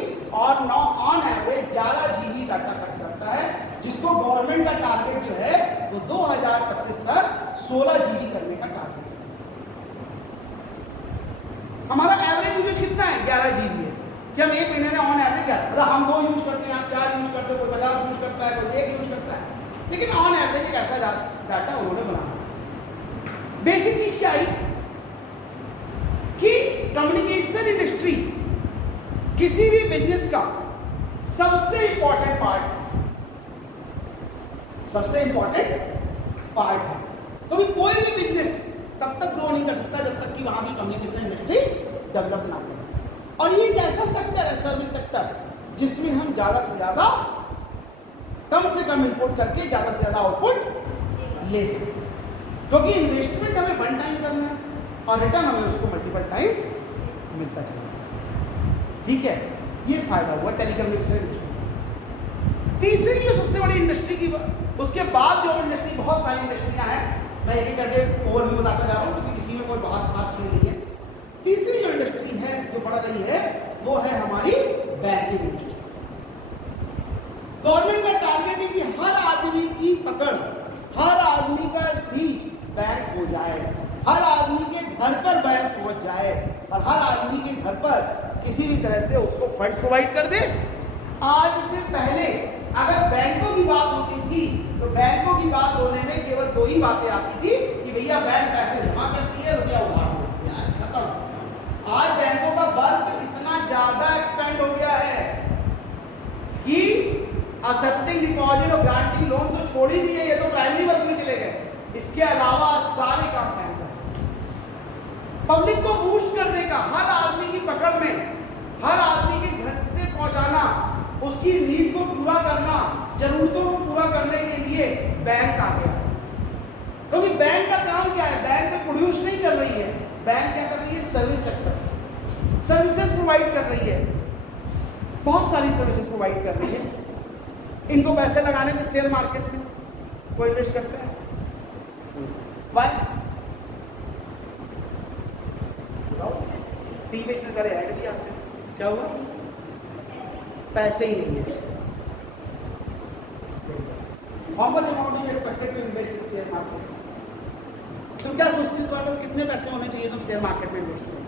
और ऑन एवरेज 11 GB डाटा खर्च करता है, जिसको गवर्नमेंट का टारगेट जो है वो 2025 तक 16 GB करने का टारगेट है। हमारा एवरेज यूजेज कितना है? 11 GB है कि हम एक महीने में ऑन एवरेज क्या, मतलब हम 2 यूज करते हैं, आप 4 यूज करते हो, कोई 50 यूज करता है, कोई 1 यूज करता है, लेकिन ऑन एवरेज एक ऐसा डाटा उन्होंने बनाया। बेसिक चीज क्या आई कि कम्युनिकेशन इंडस्ट्री किसी भी बिजनेस का सबसे इंपॉर्टेंट पार्ट है, सबसे इंपॉर्टेंट पार्ट है। तो कोई भी बिजनेस तब तक ग्रो नहीं कर सकता जब तक कि वहां की कम्युनिकेशन इंडस्ट्री डेवलप ना करे। और ये एक ऐसा सेक्टर है, सर्विस सेक्टर, जिसमें हम ज्यादा से ज्यादा कम से कम इनपुट करके ज्यादा से ज्यादा आउटपुट ले सकते हैं, क्योंकि इन्वेस्टमेंट हमें 1 टाइम करना है और रिटर्न हमें उसको मल्टीपल टाइम मिलता चला। ठीक है, ये फायदा हुआ टेलीकम्युनिकेशन इंडस्ट्री। तीसरी जो सबसे बड़ी इंडस्ट्री की, उसके बाद जो इंडस्ट्री, बहुत सारी इंडस्ट्रियां हैं, मैं एक एक करके ओवरव्यू बताता जा रहा हूँ क्योंकि किसी में कोई बहुत खास चीज नहीं है। तीसरी जो इंडस्ट्री है जो बढ़ रही है वो है हमारी बैंकिंग इंडस्ट्री। गवर्नमेंट का टारगेट है कि हर आदमी की पकड़, हर आदमी का रीच बैंक हो जाए, हर आदमी के घर पर बैंक पहुंच जाए और हर आदमी के घर पर किसी भी तरह से उसको फंड्स प्रोवाइड कर दे। आज से पहले अगर बैंकों की बात होती थी तो बैंकों की बात होने में केवल 2 ही बातें आती थी कि भैया बैंक पैसे जमा करती है, रुपया उधार देती है, खत्म। आज बैंकों का वर्क इतना ज्यादा एक्सपेंड हो गया है कि एक्सेप्टिंग डिपॉजिट और ग्रांटिंग लोन तो छोड़ ही दिए, ये तो प्राइमरी वर्क में चले गए। इसके अलावा सारे काम बैंक पब्लिक को बूस्ट करने का, हर आदमी की पकड़ में, हर आदमी के घर से पहुंचाना, उसकी नीड को पूरा करना, जरूरतों को पूरा करने के लिए बैंक आ गया। क्योंकि बैंक का काम क्या है? बैंक तो प्रोड्यूस नहीं कर रही है, बैंक क्या कर रही है? सर्विस सेक्टर, सर्विसेज प्रोवाइड कर रही है, बहुत सारी सर्विसेज प्रोवाइड कर रही है। इनको पैसे लगाने के शेयर मार्केट में कोई इन्वेस्ट करता है, वाई? टीवी में इतने सारे ऐड भी आते हैं, क्या हुआ? पैसे ही नहीं है। How much amount you expected to invest in share market? तुम क्या सोचती हो तुम्हारे पास कितने पैसे होने चाहिए तुम शेयर मार्केट में इन्वेस्ट करो?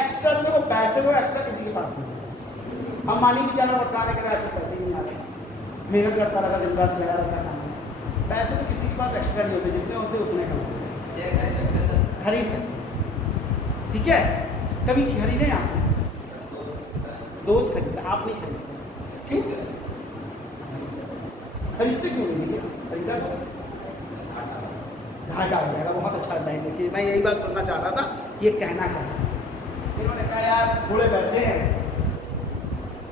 एक्स्ट्रा तो पैसे हो, एक्स्ट्रा किसी के पास नहीं। अंबानी बेचारा परेशान है, एक्स्ट्रा पैसे ही नहीं आते, मेहनत करता रहा, दिन रात लगा रहता काम। पैसे तो किसी के पास एक्स्ट्रा नहीं होते, जितने होते उतने कमाते, खरीद सकते। ठीक है, कभी खरीदे आप? दोस्त खरीदते, आप नहीं खरीदते, क्यों? खरीदते क्यों नहीं? खरीदा घाटा हो जाएगा। बहुत अच्छा लाइन देखिए, मैं यही बात सुनना चाह रहा था, ये कहना क्या है। इन्होंने कहा यार थोड़े पैसे हैं,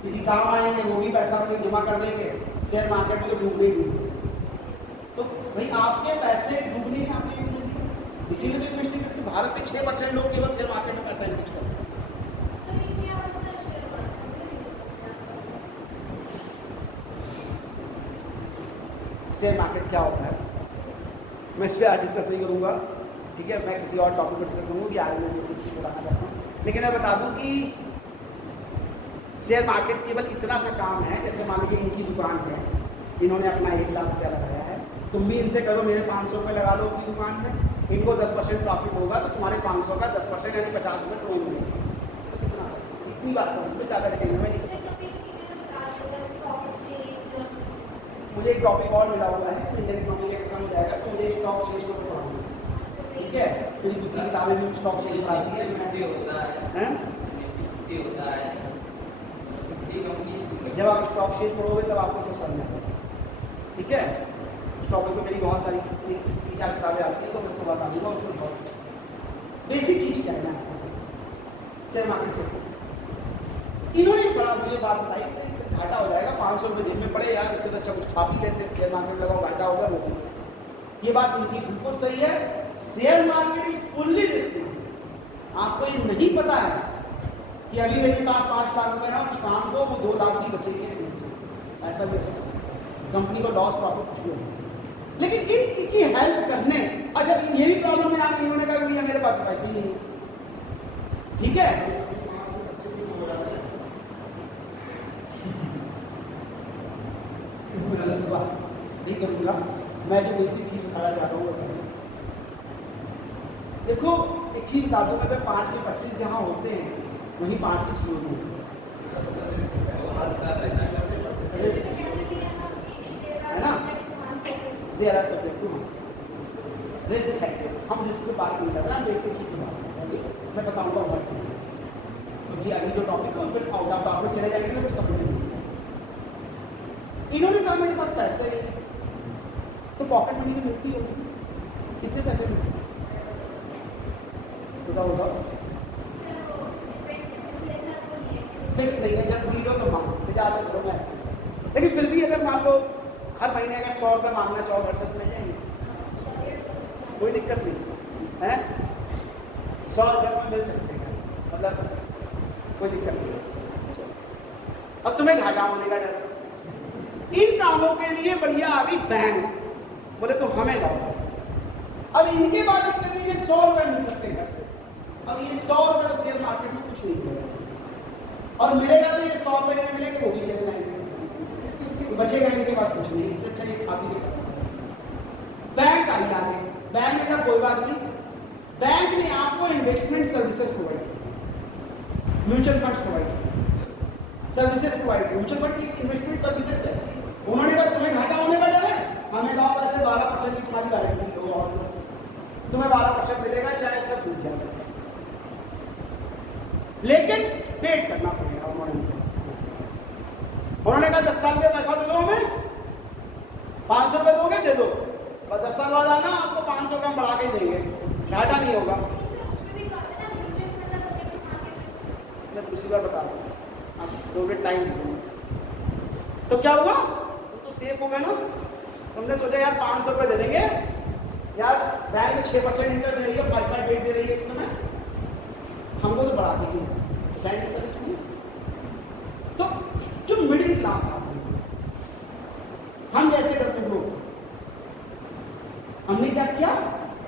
किसी काम आएंगे, वो भी पैसा अपने जमा कर देंगे, शेयर मार्केट में तो डूबने ही डूबे। तो भाई आपके पैसे डूबने का आपने समझिए, इसीलिए तो इन्वेस्ट नहीं करते। भारत में 6% लोग केवल शेयर मार्केट में पैसा इन्वेस्ट करते हैं। शेयर मार्केट क्या होता है मैं इस पर आज डिस्कस नहीं करूँगा, ठीक है, मैं किसी और टॉपिक पर डिस्कस करूँगा कि आज मैं बेसिक चीज़ बताना चाहता हूँ। लेकिन मैं बता दूँ कि शेयर मार्केट केवल इतना सा काम है, जैसे मान लीजिए इनकी दुकान है, इन्होंने अपना 1 लाख रुपया लगाया है, तुम भी इनसे करो मेरे 500 रुपये लगा लो अपनी दुकान में, इनको 10% प्रॉफिट होगा तो तुम्हारे 500 का 10% यानी 50 रुपये तुम्हें मिलेंगे। बस इतना सा, इतनी बात समझ में, ज़्यादा डिटेल में नहीं। मुझे एक टॉपिक और मिला हुआ है, इंडियन इकोनॉमी का काम जाएगा तो मुझे स्टॉक चेंज को पढ़ाऊंगा, ठीक है। मेरी खुद की किताबें भी स्टॉक चेंज पढ़ाती है, होता है, होता है, 50 कंपनीज जब आप स्टॉक एक्सचेंज पढ़ोगे तब आपको सब समझ में आएगा। ठीक है, स्टॉक में मेरी बहुत सारी 3-4 किताबें आती हैं, तो मैं सब बता दूंगा। उसमें बहुत बेसिक चीज़ क्या है ना, शेयर मार्केट से इन्होंने बड़ा मुझे बात बताई कि इससे घाटा हो जाएगा, 500 रुपये जेब में पड़े यार, इससे तो अच्छा कुछ खा पी लेते, शेयर मार्केट में लगाओ, घाटा होगा वो। ये बात इनकी बिल्कुल सही है। Share market is fully risky. आपको ये नहीं पता है कि अभी मेरे पास 5 लाख रुपए है और शाम को वो 2 लाख भी बचेंगे या नहीं बचेंगे, ऐसा भी हो सकता है। कंपनी को लॉस प्रॉफिट कुछ भी हो सकता है, लेकिन इनकी हेल्प करने, अच्छा ये भी प्रॉब्लम में आ गई, इन्होंने कहा भैया मेरे पास पैसे ही नहीं है। ठीक है, नहीं करूँगा मैं, जो बेसिक चीज बताना चाहता हूँ। देखो एक चीज बता दूँ, अगर 5 के 25 जहाँ होते हैं वहीं 5 के 6 होते हैं, है ना। There are subject to risk factor, हम रिस्क की बात नहीं कर रहे हैं, बेसिक चीज की बात कर रहे हैं। मैं बताऊँगा वर्क क्योंकि अभी जो टॉपिक है फिर आउट ऑफ टॉपिक चले जाएंगे तो फिर समझ नहीं। इन्होंने कहा मेरे पास पैसे नहीं, तो पॉकेट मनी तो मिलती होगी, कितने पैसे मिलते हैं बताओ। फिक्स नहीं है, जब नीड हो तो मांग सकते, ज़्यादा करो मैं ऐसे। लेकिन फिर भी अगर मान लो हर महीने अगर 100 रुपये मांगना चाहो घर से मिल जाएंगे, कोई दिक्कत नहीं है। 100 रुपये में मिल सकते हैं, मतलब कोई दिक्कत नहीं है। अब तुम्हें घाटा होने का डर, इन कामों के लिए बढ़िया आ गई बैंक, बोले तो हमें लाओ पैसे। अब इनके बाद करने के 100 रुपये मिल सकते हैं घर से। अब ये 100 रुपये शेयर मार्केट में कुछ नहीं मिलेगा, और मिलेगा तो ये 100 रुपये नहीं मिलेगा, वो भी चले जाएंगे, बचेगा इनके पास कुछ नहीं। इससे अच्छा ये खा पी के बैंक आई आगे, बैंक ने कहा कोई बात नहीं, बैंक ने आपको इन्वेस्टमेंट सर्विसेज प्रोवाइड की, म्यूचुअल फंड्स प्रोवाइड की, सर्विसेज प्रोवाइड की, म्यूचुअल फंड की इन्वेस्टमेंट सर्विसेज है। उन्होंने कहा तुम्हें घाटा होने का डर है, हमें लाओ पैसे, 12% की तुम्हारी गारंटी लो और तुम्हें 12% मिलेगा, चाहे सब डूब जाए पैसा, लेकिन पेड करना पड़ेगा उन्होंने से। उन्होंने कहा 10 साल के पैसा दे दो, हमें 500 रुपये दोगे दे दो, और 10 साल बाद आना आपको 500 कम बढ़ा के देंगे, घाटा नहीं होगा। मैं दूसरी बार बता दूँ, दो मिनट टाइम तो क्या हुआ, तो सेफ हो गया ना। तुमने सोचा यार 500 रुपये दे देंगे, यार बैंक में 6% इंटरेस्ट दे रही है, 5.8 दे रही है इस समय, हमको तो बढ़ा देगी बैंक की सर्विस में। तो जो मिडिल क्लास आदमी, हम जैसे करते लोग, हमने क्या किया,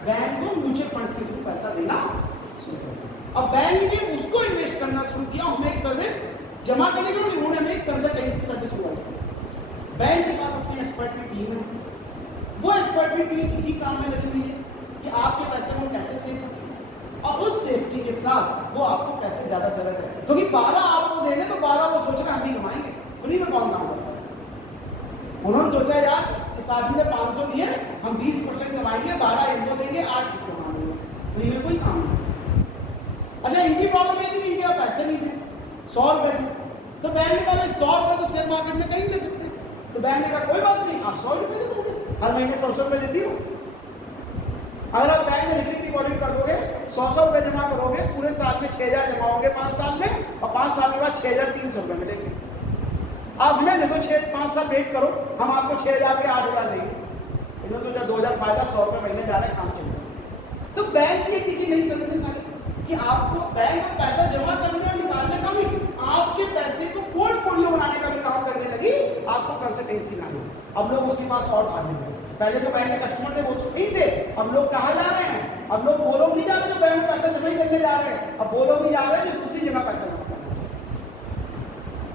बैंक को म्यूचुअल फंड के थ्रू पैसा देना शुरू किया। अब बैंक ने उसको इन्वेस्ट करना शुरू किया, हमें एक सर्विस जमा करने के लिए उन्होंने हमें एक कंसल्टेंसी सर्विस प्रोवाइड की। बैंक के पास अपनी एक्सपर्ट की टीम है, वो एक्सपर्ट की टीम किसी काम में लगी हुई है कि आपके पैसे को कैसे सेव करें, और उस सेफ्टी के साथ वो आपको पैसे ज़्यादा से ज़्यादा करें, क्योंकि 12 आपको देने तो 12 वो सोच रहे हम ही कमाएंगे, फ्री में कौन काम करता है। उन्होंने सोचा यार इस आदमी ने 500 दिए, हम 20% कमाएंगे, 12 इनको देंगे, 8 कमाएंगे, फ्री में कोई काम नहीं। अच्छा इनकी प्रॉब्लम ये थी कि इनके पैसे नहीं थे, 100 रुपये थे, तो बैंक ने कहा 100 रुपये तो शेयर मार्केट में कहीं ले सकते। तो बैंक ने कहा कोई बात नहीं, आप 100 रुपये दे दोगे, हर महीने 100 रुपये देती हो। अगर आप बैंक में रिकरिंग डिपॉजिट कर दोगे, 100 रुपये जमा करोगे, पूरे साल में 6000 जमा होंगे 5 साल में, और 5 साल के बाद 6300 रुपये मिलेंगे। आप हमें देखो 5 साल वेट करो, हम आपको 6000 के 8000 देंगे। इन्होंने सोचा 2000 फायदा, 100 रुपये महीने जा रहे हैं, काम चलेगा। तो बैंक ये चीजें नहीं समझते सारे कि आपको बैंक में पैसा जमा करने और निकालने का भी, आपके पैसे को पोर्टफोलियो बनाने का भी काम करने लगी, आपको कंसल्टेंसी लानी। अब लोग उसके पास और भागने लगे। पहले जो बैंक के कस्टमर थे वो तो ठीक थे, अब लोग कहाँ जा रहे हैं, अब लोग वो लोग नहीं जा रहे जो बैंक में पैसा जमा ही करने जा रहे हैं, अब वो लोग नहीं जा रहे हैं जो दूसरी जगह पैसा जमा करने।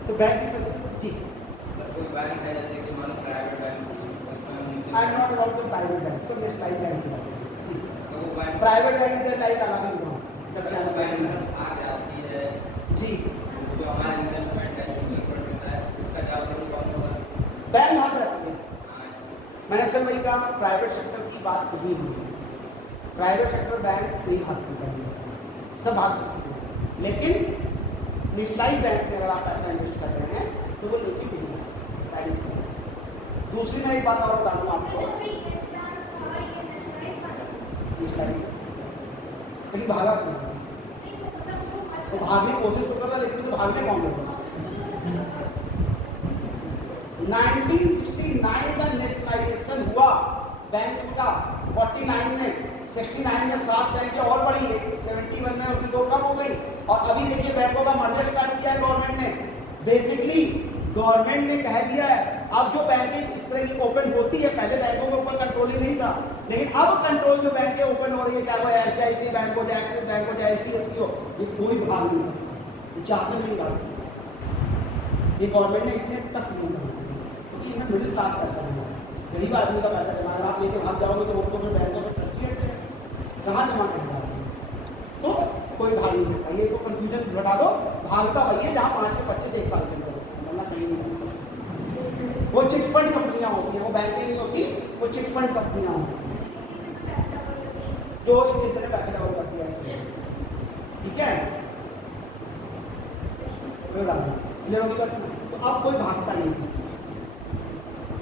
तो बैंक की सबसे जी बैंक है जैसे कि मान private bank, I am not about the private bank, सब ये लाइक बैंक की बात है। प्राइवेट बैंक इधर लाइक अलग ही हुआ जब चैनल बैंक आगे आती है जी, जो हमारा इन्वेस्टमेंट है म्यूचुअल फंड होता है, उसका जवाब कौन होगा, बैंक हाथ रखती है। मैंने फिर वही कहा, प्राइवेट सेक्टर की बात नहीं हुई, प्राइवेट सेक्टर बैंक नहीं हाथ रखती, सब हाथ रखती है। लेकिन नेशनलाइज बैंक में अगर आप पैसा इन्वेस्ट कर रहे हैं तो वो लेके नहीं एडिशनल। दूसरी मैं एक बात और बता दूँ आपको, लेकिन भागा क्यों? तो भागने की कोशिश तो कर रहा, लेकिन उसे भागने कौन देगा? 1969 का नेशनलाइजेशन हुआ बैंक का, 49 में, 69 में 7 बैंकें और बढ़ी, 71 में उसमें 2 कम हो गई, और अभी देखिए बैंकों का मर्जर स्टार्ट किया है गवर्नमेंट ने। बेसिकली गवर्नमेंट ने कह दिया है अब जो बैंकें इस तरह की ओपन होती है, पहले बैंकों के ऊपर कंट्रोल ही नहीं था, लेकिन अब कंट्रोल जो बैंकें ओपन हो रही है, चाहे वो ICICI बैंक हो, चाहे एक्सिस बैंक हो, चाहे HDFC हो, ये कोई भाग नहीं सकता, ये चाहते नहीं भाग सकता। ये गवर्नमेंट ने इतने टफ नहीं बनाया क्योंकि इसमें मिडिल क्लास पैसा नहीं है, गरीब आदमी का पैसा जमा, अगर आप लेके भाग जाओगे तो वो तो फिर बैंकों से ट्रस्टी कहाँ जमा करना है, तो कोई भाग नहीं सकता। ये तो कंफ्यूजन हटा दो, भागता वही है जहाँ 5 के 25 एक साल के अंदर वरना कहीं नहीं भागता। वो चिट फंड कंपनियां होती हैं, वो बैंकें नहीं होती, वो चिट फंड कंपनियां होती हैं जो इस तरह पैसे डबल करती है ऐसे, ठीक है? तो अब कोई भागता नहीं है।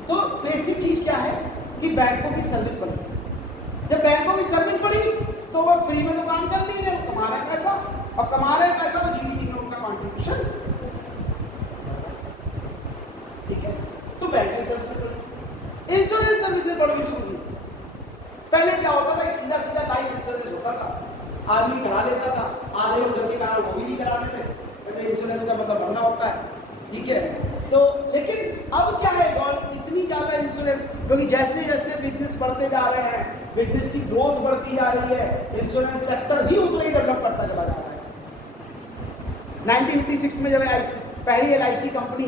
तो बेसिक चीज क्या है कि बैंकों की सर्विस बढ़ी। जब बैंकों की सर्विस बढ़ी तो वो फ्री में तो काम कर नहीं रहे, कमा रहे पैसा, और कमा रहे पैसा तो GDP में उनका कॉन्ट्रीब्यूशन, ठीक है? तो बैंकिंग सर्विसेज बढ़ी, इंश्योरेंस सर्विसेज बढ़नी शुरू हुई। पहले क्या होता था कि सीधा सीधा लाइफ इंश्योरेंस होता था, आदमी करा लेता था, आधे लोग घर के कारण वो भी नहीं कराते थे, इंश्योरेंस का मतलब भरना होता है, ठीक है? तो लेकिन अब क्या है, इतनी ज्यादा इंश्योरेंस, क्योंकि जैसे जैसे बिजनेस बढ़ते जा रहे हैं, बिजनेस की ग्रोथ बढ़ती जा रही है, इंश्योरेंस सेक्टर भी उतना ही डेवलप करता चला जा रहा है। 1986 में जब पहली LIC कंपनी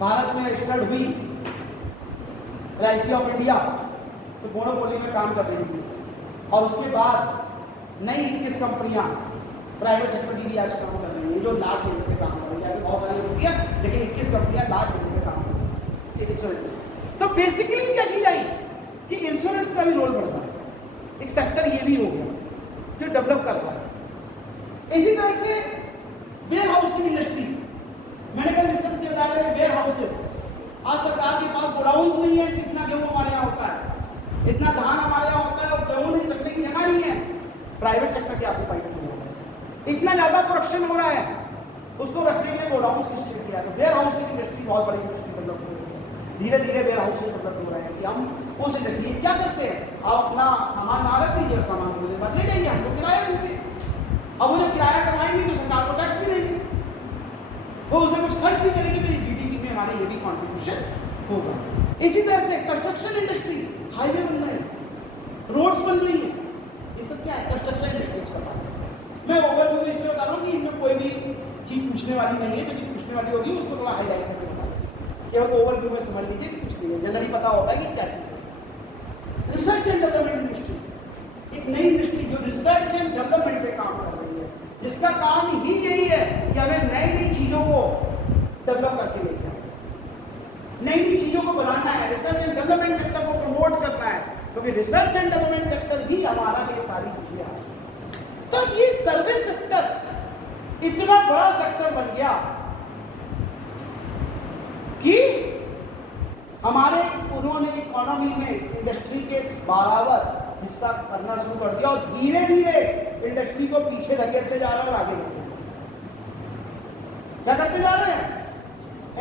भारत में रजिस्टर्ड हुई, LIC ऑफ इंडिया, तो मोनोपोली में काम कर रही थी, और उसके बाद नई 21 कंपनियां प्राइवेट सेक्टर की भी आज काम कर रही हैं, जो लाख लेने पे काम कर रही है। ऐसे बहुत सारी होती है, लेकिन 21 कंपनियां लाख लेने पे काम कर रही है इंश्योरेंस। तो बेसिकली क्या चीज आई कि इंश्योरेंस का भी रोल बढ़ रहा है, एक सेक्टर ये भी हो गया जो डेवलप कर रहा है। इसी तरह से वेयर हाउसिंग इंडस्ट्री, मैंने कल डिस्कस किया जा रहा है वेयर हाउसेस। आज सरकार के पास गोडाउंस नहीं है, इतना गेहूं हमारे यहाँ होता है, इतना धान हमारे यहाँ होता है, और गेहूं नहीं रखने की जगह नहीं है, प्राइवेट सेक्टर के आपको पाइप नहीं होगा, इतना ज्यादा प्रोडक्शन हो रहा है, उसको रखने के लिए गोडाउंस की स्थिति किया। तो वेयर हाउसिंग इंडस्ट्री बहुत बड़ी इंडस्ट्री डेवलप हो रही है, धीरे धीरे वेयर हाउसिंग डेवलप हो रहे हैं कि हम उस इंडस्ट्री क्या करते हैं, आप अपना सामान ना रख दीजिए और सामान को ले जाइए, हमको किराया दीजिए। अब मुझे किराया कमाएंगे तो सरकार को टैक्स भी देंगे, वो उसे कुछ खर्च भी करेंगे, तो GDP में हमारे ये भी कॉन्ट्रीब्यूशन होगा। इसी तरह से कंस्ट्रक्शन इंडस्ट्री, हाईवे बन रहे हैं, रोड्स बन रही है, ये सब क्या है, कंस्ट्रक्शन इंडस्ट्री का बात है। मैं ओवरव्यू में इसमें बता रहा हूँ कि इनमें कोई भी चीज पूछने वाली नहीं है, जो चीज पूछने वाली होगी उसको थोड़ा हाईलाइट करके बता दें, केवल ओवरव्यू में समझ लीजिए कि कुछ नहीं है, जनरली पता होता है कि क्या चीज है। रिसर्च एंड डेवलपमेंट इंडस्ट्री, एक नई इंडस्ट्री जो रिसर्च एंड डेवलपमेंट पे काम कर रही है, जिसका काम ही यही है कि हमें नई नई चीजों को डेवलप करके लेके आए, नई नई चीजों को बनाना है, रिसर्च एंड डेवलपमेंट सेक्टर को प्रमोट करना है, क्योंकि रिसर्च एंड डेवलपमेंट सेक्टर भी हमारा ये सारी चीजें आ। तो ये सर्विस सेक्टर इतना बड़ा सेक्टर बन गया कि हमारे उन्होंने इकोनॉमी में इंडस्ट्री के बराबर हिस्सा करना शुरू कर दिया, और धीरे धीरे इंडस्ट्री को पीछे धकेलते जा रहे हैं और आगे बढ़ते हैं। क्या करते जा रहे हैं,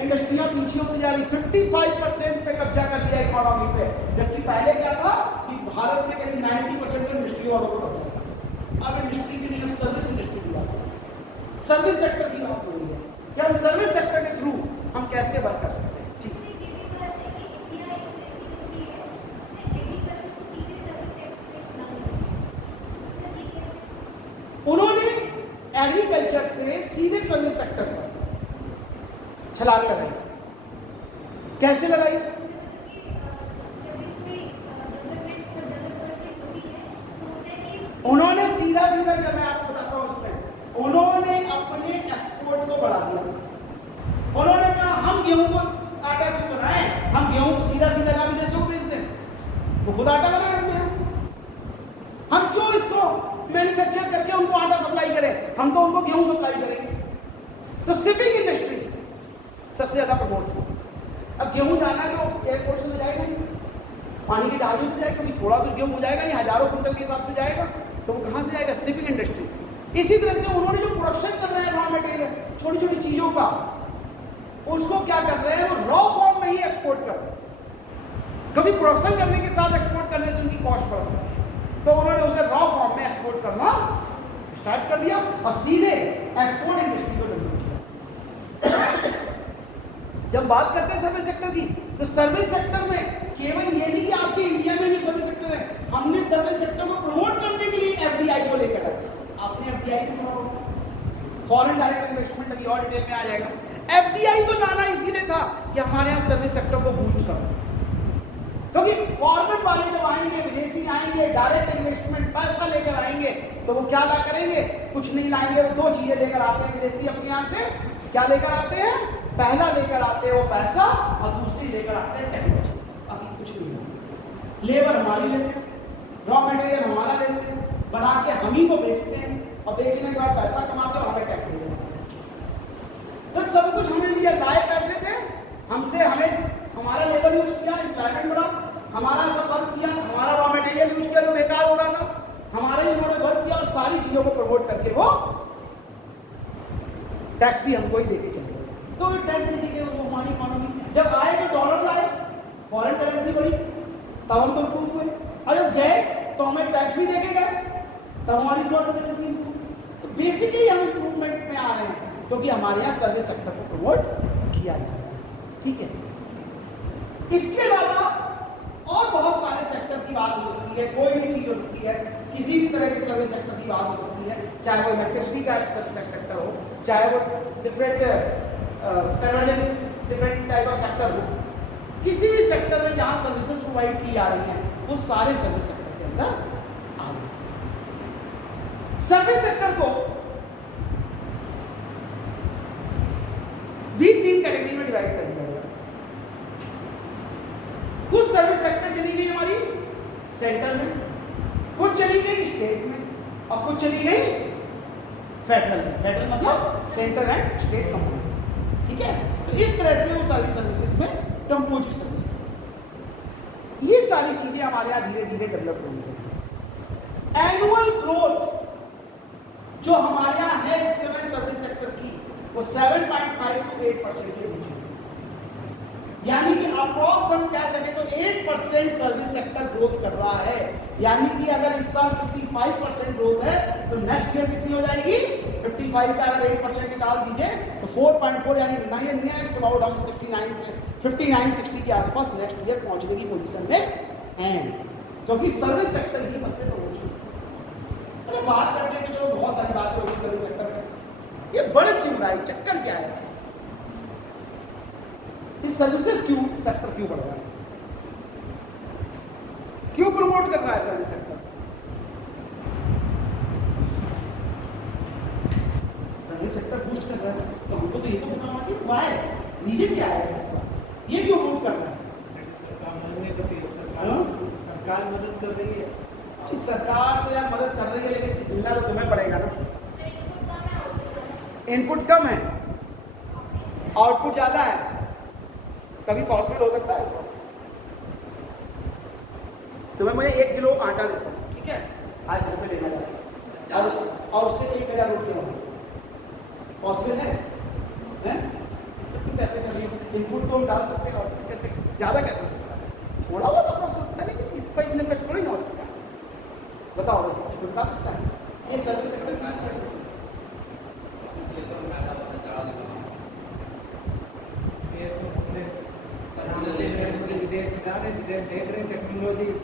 इंडस्ट्रियां पीछे होती जा रही, 55% पे कब्जा कर लिया इकोनॉमी पे, जबकि पहले क्या था कि भारत में करीब 90% इंडस्ट्री वालों को कब्जा था। अब इंडस्ट्री की नहीं, हम सर्विस इंडस्ट्री की बात, सर्विस सेक्टर की बात हो रही है कि हम सर्विस सेक्टर के थ्रू हम कैसे वर्क कर सकते हैं। उन्होंने एग्रीकल्चर से सीधे सर्विस सेक्टर पर छलांग लगाई। कैसे लगाई? उन्होंने सीधा सीधा, जब मैं आपको बताता हूं उसमें, उन्होंने अपने एक्सपोर्ट को बढ़ा दिया। उन्होंने कहा हम गेहूं को आटा क्यों बनाएं, हम गेहूं सीधा सीधा ना विदेशों को बेच दें, वो खुद आटा बनाए अपने, हम क्यों इसको मैन्युफैक्चर करके उनको आटा सप्लाई करें, हम तो उनको गेहूं सप्लाई करेंगे। तो शिपिंग इंडस्ट्री सबसे ज़्यादा प्रमोट। अब गेहूँ जाना है तो एयरपोर्ट से तो जाएगा नहीं, पानी के जहाज़ों से जाएगा, क्योंकि थोड़ा तो गेहूँ हो जाएगा नहीं, हज़ारों कुंटल के हिसाब से जाएगा, तो वो कहाँ से जाएगा? Shipping industry. इसी तरह से उन्होंने जो प्रोडक्शन कर रहे हैं रॉ मटेरियल, छोटी छोटी चीज़ों का, उसको क्या कर रहे हैं? वो रॉ फॉर्म में ही एक्सपोर्ट कर रहे हैं, क्योंकि प्रोडक्शन करने के साथ एक्सपोर्ट करने से उनकी कॉस्ट बढ़ सकती है, तो उन्होंने उसे रॉ फॉर्म में एक्सपोर्ट करना स्टार्ट कर दिया और सीधे एक्सपोर्ट इंडस्ट्री को डेवलप किया। जब बात करते हैं सर्विस सेक्टर की, तो सर्विस सेक्टर में केवल ये नहीं कि आपके इंडिया में भी सर्विस सेक्टर है, हमने सर्विस सेक्टर को प्रमोट करने के लिए एफडीआई को लेकर आए। आपने एफडीआई को फॉरेन डायरेक्ट इन्वेस्टमेंट अभी और डिटेल में आ जाएगा। एफडीआई को लाना इसीलिए था कि हमारे यहाँ सर्विस सेक्टर को बूस्ट करो, क्योंकि फॉरेन वाले जब आएंगे, विदेशी आएंगे, डायरेक्ट इन्वेस्टमेंट पैसा लेकर आएंगे, तो वो क्या ला करेंगे? कुछ नहीं लाएंगे, वो दो चीजें लेकर आते हैं विदेशी अपने यहाँ से। क्या लेकर आते हैं? पहला लेकर आते हैं वो पैसा, और दूसरी लेकर आते हैं टेक्नोलॉजी। अभी कुछ नहीं, लेबर हमारी लेते हैं, रॉ मटेरियल हमारा लेते हैं, बना के हम ही को बेचते हैं, और बेचने के बाद पैसा कमाते हैं, हमें टैक्स देते हैं। तो सब कुछ हमें लिए लाए पैसे थे, हमसे हमें हमारा लेबर यूज किया, एम्प्लॉयमेंट बढ़ा, हमारा सब वर्क किया, हमारा रॉ मटेरियल यूज किया जो बेकार हो रहा था, हमारे ही उन्होंने वर्क किया, और सारी चीजों को प्रमोट करके वो टैक्स भी हमको ही देके चले। तो टैक्स दे के वो हमारी इकोनॉमी जब आए तो डॉलर लाए, फॉरेन करेंसी बढ़ी, तब हम तो इम्प्रूव हुए, और जब गए तो हमें टैक्स भी देके गए, तब हमारी फॉरेन करेंसी इम्प्रूव। तो बेसिकली हम इम्प्रूवमेंट में आ रहे हैं, क्योंकि हमारे यहाँ सर्विस सेक्टर को प्रमोट किया जा रहा है। ठीक है, इसके अलावा और बहुत सारे सेक्टर की बात हो सकती है, कोई भी चीज हो सकती है, किसी भी तरह के सर्विस सेक्टर की बात हो सकती है, चाहे वो इलेक्ट्रिसिटी का सर्विस सेक्टर हो, चाहे वो different conversion different type of sector हो, किसी भी सेक्टर में जहां सर्विसेज प्रोवाइड की जा रही हैं, वो सारे सर्विस सेक्टर के अंदर आ रहे हैं। सर्विस सेक्टर को भी 3 कैटेगरी में डिवाइड कर दिया गया। कुछ सर्विस सेक्टर चली गई हमारी सेंट्रल में, कुछ चली गई स्टेट में, और कुछ चली गई फेडरल में। फेडरल मतलब सेंट्रल एंड स्टेट कंपनी। ठीक है, तो इस तरह से वो सारी सर्विसेज में कंपोजिट सर्विसेज, ये सारी चीजें हमारे यहाँ धीरे धीरे डेवलप हो रही है। एनुअल ग्रोथ जो हमारे यहाँ है इस समय सर्विस सेक्टर की, वो 7.5 to 8% के बीच है, यानी कि अप्रॉक्स हम कह सके तो 8% सर्विस सेक्टर ग्रोथ कर रहा है। यानी कि अगर इस साल 55% ग्रोथ है, तो नेक्स्ट ईयर कितनी हो जाएगी? 55 का अगर 8% निकाल दीजिए तो 4.4, यानी 9 अबाउट हम 59-60 के आसपास नेक्स्ट ईयर पहुंचने की पोजीशन में हैं, क्योंकि सर्विस सेक्टर ही सबसे प्रमोशन। अरे बात करते हैं कि चलो बहुत सारी बातें होगी सर्विस सेक्टर में, ये बढ़ क्यों रहा है, चक्कर क्या है, इस सर्विसेज क्यों सेक्टर क्यों बढ़ रहा है, क्यों प्रमोट कर रहा है service sector? Service sector boost कर रहा है, तो हमको तो ये तो बताना चाहिए व्हाई, रीजन क्या है इसका, ये क्यों बूस्ट कर रहा है? सरकार मदद कर रही है। सरकार तो यार मदद कर रही है, लेकिन मिलना तो तुम्हें पड़ेगा ना। इनपुट कम है, आउटपुट ज्यादा है, कभी पॉसिबल हो सकता है? तुम्हें मुझे 1 किलो आटा देता हूँ, ठीक है, आज घर पे लेना जाता है, और उससे 1000 रोटियाँ होंगी, पॉसिबल है? तुम कैसे कर रही हो? इनपुट तो हम डाल सकते हैं, और कैसे ज़्यादा कैसे हो सकता है? थोड़ा बहुत तो प्रोसेस होता है, लेकिन कोई इतने इफेक्ट थोड़ी ना हो सकता। बताओ, बता सकता है ये सर्विस सेक्टर की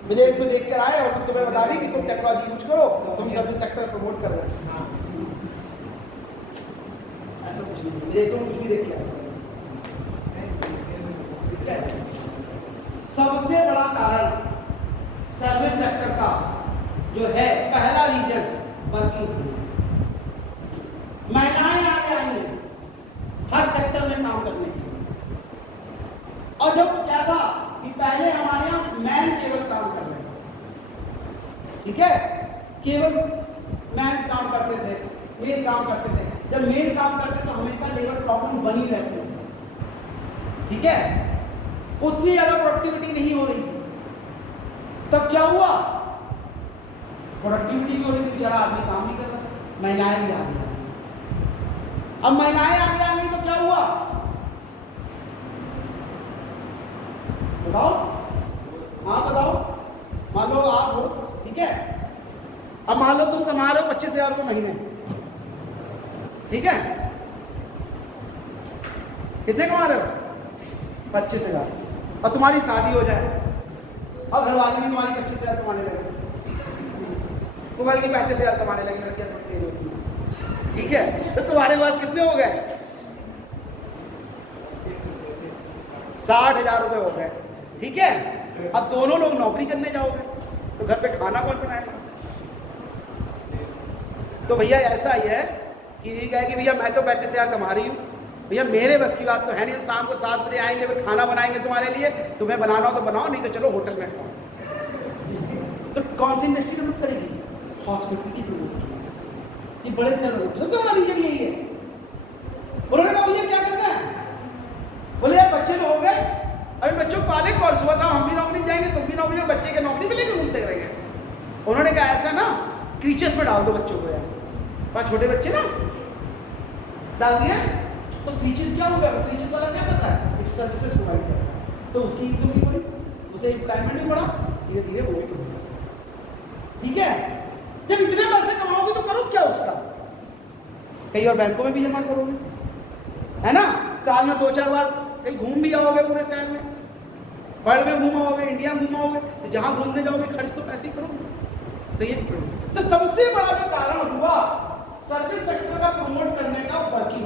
विदेश में देख कर आए और फिर तुम्हें बता दी कि तुम टेक्नोलॉजी यूज करो, तुम सर्विस सेक्टर प्रमोट कर रहे हो। ऐसा कुछ नहीं, विदेशों में कुछ भी देख के आए। सबसे बड़ा कारण सर्विस सेक्टर का जो है, पहला रीजन वर्किंग। महिलाएं आगे आई हैं हर सेक्टर में काम करने के लिए, और जब क्या था कि पहले हमारे यहाँ मैन केवल काम कर रहे थे, ठीक है, केवल मैन्स काम करते थे, मेल काम करते थे। जब मेल काम करते तो हमेशा लेबर प्रॉब्लम बनी रहती है, ठीक है, उतनी ज्यादा प्रोडक्टिविटी नहीं हो रही थी। तब क्या हुआ, प्रोडक्टिविटी भी हो रही थी, बेचारा आदमी काम नहीं कर रहा, महिलाएं भी आगे आ गई। अब महिलाएं आगे आ गई तो क्या हुआ बताओ, हाँ बताओ। मान लो आप हो, ठीक है, अब मान लो तुम कमा रहे हो 25,000 रुपये महीने, ठीक है, कितने कमा रहे हो 25,000, और तुम्हारी शादी हो जाए और घरवाले भी तुम्हारी 25,000 कमाने लगे, वो बल्कि 35,000 कमाने लगे, लड़कियां थोड़ी तेज होती हैं, ठीक है, तो तुम्हारे पास कितने हो गए 60,000 रुपये हो गए, ठीक है। अब दोनों लोग नौकरी करने जाओगे तो घर पे खाना कौन बनाएगा? तो भैया ऐसा ही है कि भैया मैं तो 35,000 कमा रही हूँ, भैया मेरे बस की बात तो है नहीं, हम शाम को 7 बजे आएंगे, फिर खाना बनाएंगे तुम्हारे लिए, तुम्हें बनाना हो तो बनाओ, नहीं तो चलो होटल में खाओ। तो कौन सी इंडस्ट्री डेवलप करेगी? हॉस्पिटलिटी डेवलप, ये बड़े शहरों में सबसे बड़ा रीजन यही है। उन्होंने कहा भैया क्या करना है, बोले यार बच्चे तो हो गए, अभी बच्चों को पाले कौन, सुबह शाम हम भी नौकरी जाएंगे, तुम भी नौकरी, बच्चे के नौकरी पे लेकर घूमते रहेंगे। उन्होंने कहा ऐसा ना क्रीचेस में डाल दो बच्चों को, यार वहाँ छोटे बच्चे ना डाल दिए तो क्रीचेस क्या हो गया, क्रीचेस वाला क्या करता है, एक सर्विसेज प्रोवाइड करता है, तो उसकी इनकम भी बढ़ी, उसे एम्प्लॉयमेंट भी बढ़ा, धीरे धीरे वो भी बढ़ा, ठीक है। जब इतने पैसे कमाओगे तो करो क्या उसका, कई और बैंकों में भी जमा करोगे, है ना, साल में 2-4 बार कहीं घूम भी आओगे, पूरे शहर में वर्ल्ड में घूमाओगे, इंडिया घूमाओगे, तो जहां घूमने जाओगे खर्च तो पैसे ही करोगे। तो ये तो सबसे बड़ा जो कारण हुआ सर्विस सेक्टर का प्रमोट करने का वर्किंग,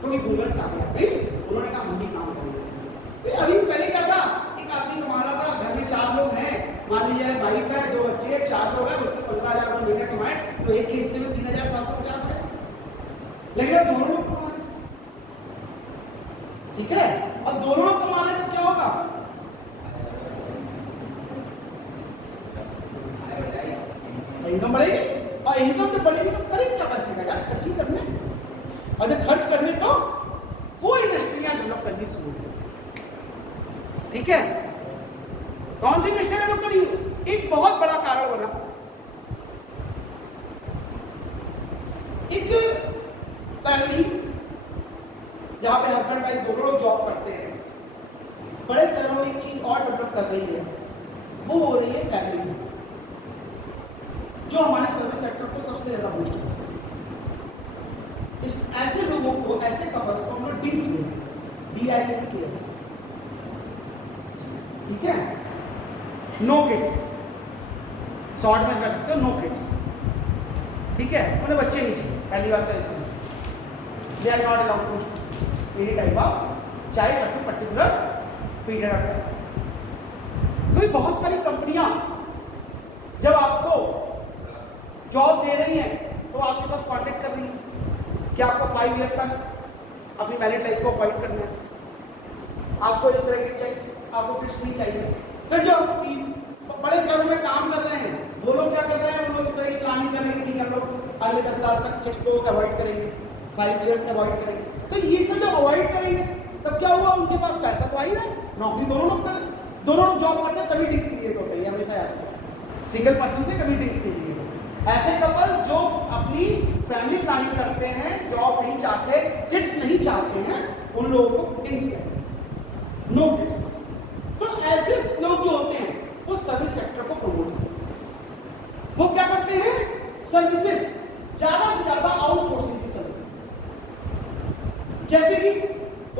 क्योंकि गूगल सामने आ गई, उन्होंने कहा हम भी काम करेंगे। तो अभी पहले क्या था, एक आदमी कमा रहा था, घर में 4 लोग हैं, मान लीजिए वाइफ है, 2 बच्चे हैं, 4 लोग हैं, उसने 15,000 रुपये महीने कमाए, तो एक के हिस्से में 3,750 है, लेकिन अब दोनों लोग कमा रहे, ठीक है, अब दोनों लोग कमा रहे तो क्या होगा, इनकम बढ़ेगी, और इनकम जब बढ़ेगी तो करेंगे क्या पैसे का, यार खर्च ही करने, और जब खर्च करने तो वो इंडस्ट्रियां डेवलप करनी शुरू हो, ठीक है। कौन सी इंडस्ट्री डेवलप करी, एक बहुत बड़ा कारण बना, एक फैमिली जहां पे हस्बैंड वाइफ दोनों लोग जॉब करते हैं, बड़े शहरों में एक चीज और डेवलप कर रही है, वो हो रही है फैमिली, जो हमारे सर्विस सेक्टर को सबसे ज्यादा बूस्ट करता है। इस ऐसे लोगों को, ऐसे कपल्स को हम लोग डिंस में DINKS, ठीक है, नो किड्स, शॉर्ट में कर सकते हो नो किड्स, ठीक है, उन्हें बच्चे नहीं चाहिए, पहली बात तो इसमें they are not allowed to any type of child up to particular period of time. क्योंकि बहुत सारी कंपनियां जब आपको जॉब दे रही है तो आपके साथ कॉन्टेक्ट कर रही है कि आपको 5 ईयर तक अपनी मैरिड लाइफ को अवॉइड करना है, आपको इस तरह के चेक, आपको कुछ नहीं चाहिए। फिर जो बड़े शहरों में काम कर रहे हैं वो लोग क्या कर रहे हैं, वो लोग इस तरह की प्लानिंग कर रहे हैं कि ठीक है हम लोग अगले 10 साल तक किड्स को अवॉइड करेंगे, 5 ईयर तक अवॉइड करेंगे। तो ये सब जब अवॉइड करेंगे तब क्या हुआ, उनके पास पैसा तो आ ही रहा है, नौकरी दोनों लोग करें, दोनों लोग जॉब करते हैं, तभी डिंग्स क्रिएट होते हैं, हमेशा याद रखना, सिंगल पर्सन से कभी डिंग्स नहीं क्रिएट होते। ऐसे कपल्स जो अपनी फैमिली प्लानिंग करते हैं, जॉब नहीं चाहते, किड्स नहीं चाहते हैं, उन लोगों को डिंग्स कहते हैं, नो किड्स। तो ऐसे लोग जो होते हैं वो सर्विस सेक्टर को प्रमोट करते हैं, वो क्या करते हैं, सर्विसेज ज्यादा से ज्यादा आउटसोर्सिंग की सर्विसेज, जैसे कि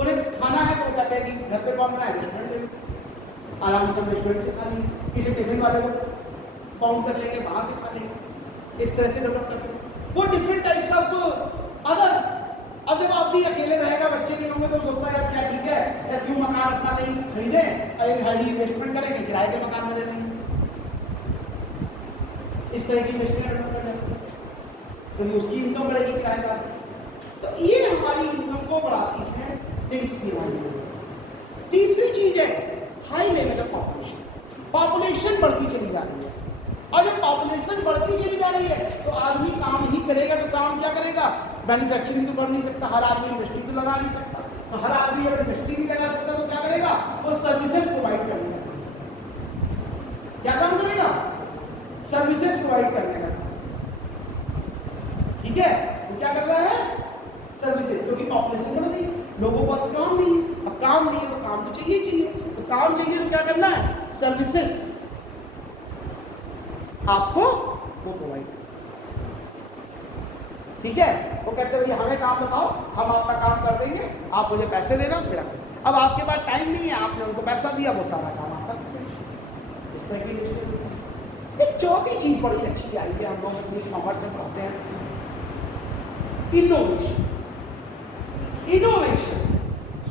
उन्हें खाना है तो कहते हैं कि घर पे कौन बनाए, रेस्टोरेंट ले, आराम से रेस्टोरेंट से खा लेंगे, किसी टिफिन वाले को काउंट कर लेंगे, वहां से खा लेंगे, इस तरह से डेवलप करते हैं वो डिफरेंट टाइप्स ऑफ अदर। अब जब आप भी अकेले रहेगा, बच्चे नहीं होंगे, तो सोचता है यार क्या ठीक है, या क्यों मकान अपना नहीं खरीदे, हाईली इन्वेस्टमेंट करेंगे, किराए के मकान में रहेंगे, इस तरह की इन्वेस्टमेंट डेवलप कर जाएंगे, तो उसकी इनकम बढ़ेगी किराएदार। तो ये हमारी इनकम को बढ़ाती है थिंग्स की वाली। तीसरी चीज है high level of population, population बढ़ती चली जा रही है, और जब पॉपुलेशन बढ़ती चली जा रही है तो आदमी काम ही करेगा, तो काम क्या करेगा, मैन्युफैक्चरिंग तो बढ़ नहीं सकता, हर आदमी इंडस्ट्री तो लगा नहीं सकता, तो हर आदमी जब इंडस्ट्री नहीं लगा सकता तो क्या करेगा, वो सर्विसेज प्रोवाइड करने का, क्या काम करेगा, सर्विसेज प्रोवाइड करने का। ठीक है, वो क्या कर रहा है, सर्विसेज, क्योंकि पॉपुलेशन बढ़ गई, लोगों के पास काम नहीं है, अब काम नहीं है तो काम तो चाहिए, तो काम चाहिए तो क्या करना है, सर्विसेज आपको वो प्रोवाइड। ठीक है, वो कहते हैं भैया हमें काम बताओ, हम आपका काम कर देंगे, आप मुझे पैसे देना, मेरा अब आपके पास टाइम नहीं है, आपने उनको पैसा दिया, वो सारा काम आप करते हैं। इस तरह की एक चौथी चीज बड़ी अच्छी आई है, हम लोग इंग्लिश कॉमर्स में पढ़ते हैं, इनोवेशन। इनोवेशन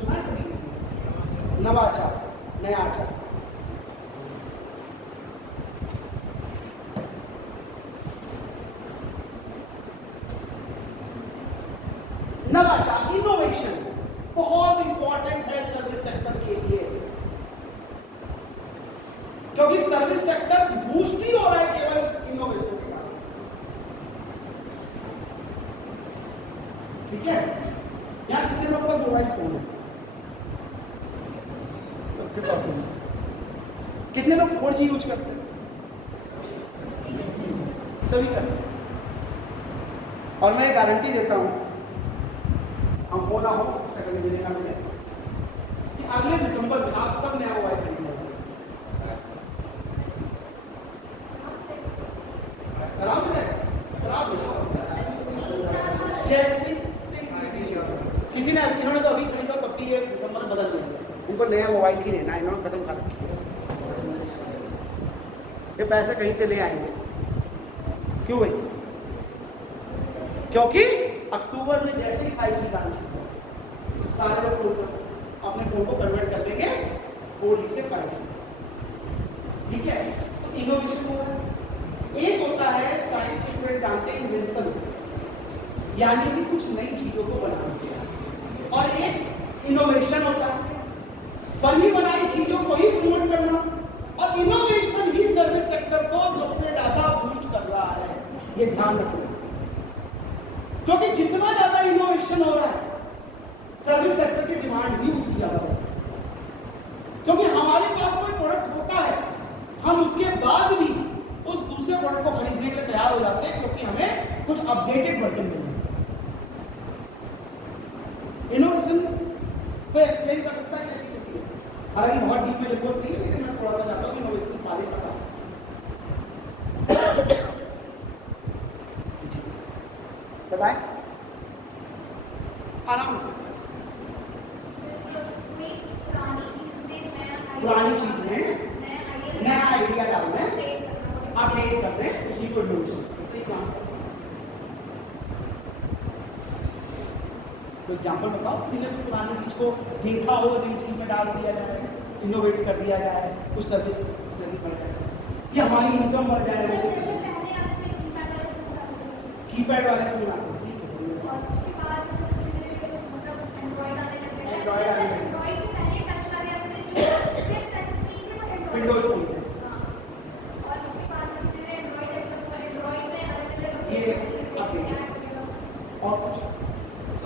सुना है कभी किसी, नवाचार, नयाचार। नवाचार, इनोवेशन बहुत इंपॉर्टेंट है सर्विस सेक्टर के लिए, क्योंकि सर्विस सेक्टर बूस्ट ही हो रहा है केवल इनोवेशन के कारण। ठीक है, यहां कितने लोगों का मोबाइल फोन है, सबके पास है। कितने लोग 4G यूज करते हैं, सभी करते हैं। और मैं गारंटी देता हूं, हम हो ना हो मिले ना मिले, कि अगले दिसंबर में आप सब नया मोबाइल खरीदना होगा। खराब है, खराब है। जैसे किसी ने इन्होंने तो अभी खरीदा, तब भी ये दिसंबर में बदल दिया, उनको नया मोबाइल ही लेना है, इन्होंने कसम खा रखी है। ये पैसे कहीं से ले आएंगे, क्यों भाई, क्योंकि अक्टूबर में जैसे ही 5G का सारे लोग फोन अपने फोन को कन्वर्ट कर लेंगे 4G से 5G। ठीक है, तो इनोवेशन हो रहा है। एक होता है साइंस के स्टूडेंट जानते हैं इन्वेंशन, यानी कि कुछ नई चीजों को बनाना, और एक इनोवेशन होता है बनी बनाई चीजों को ही प्रमोट करना, और इनोवेशन ही सर्विस सेक्टर को सबसे ज्यादा बूस्ट कर रहा है, ये ध्यान रखना। क्योंकि जितना ज्यादा इनोवेशन हो रहा है, सर्विस सेक्टर की डिमांड भी उतनी ज्यादा होती है। क्योंकि हमारे पास कोई प्रोडक्ट होता है, हम उसके बाद भी उस दूसरे प्रोडक्ट को खरीदने के लिए तैयार हो जाते हैं, क्योंकि हमें कुछ अपडेटेड वर्जन मिलता है। इनोवेशन को एक्सप्लेन कर सकता है कैसे होती है, हालांकि बहुत डीप में रिपोर्ट नहीं है, लेकिन मैं थोड़ा सा चाहता हूँ कि इनोवेशन पाले पता बताएं आराम से। पुरानी चीज में नया आइडिया डालना है, अपडेट कर दें, उसी को इनोवेशन। तो एग्जाम्पल बताओ, तुमने तो पुरानी चीज को देखा हो, नई चीज में डाल दिया जाए, इनोवेट कर दिया जाए, कुछ सर्विस इस तरह की बढ़ जाए, कि हमारी इनकम बढ़ जाए। कीपैड वाले फोन आते हैं, विंडोज फोन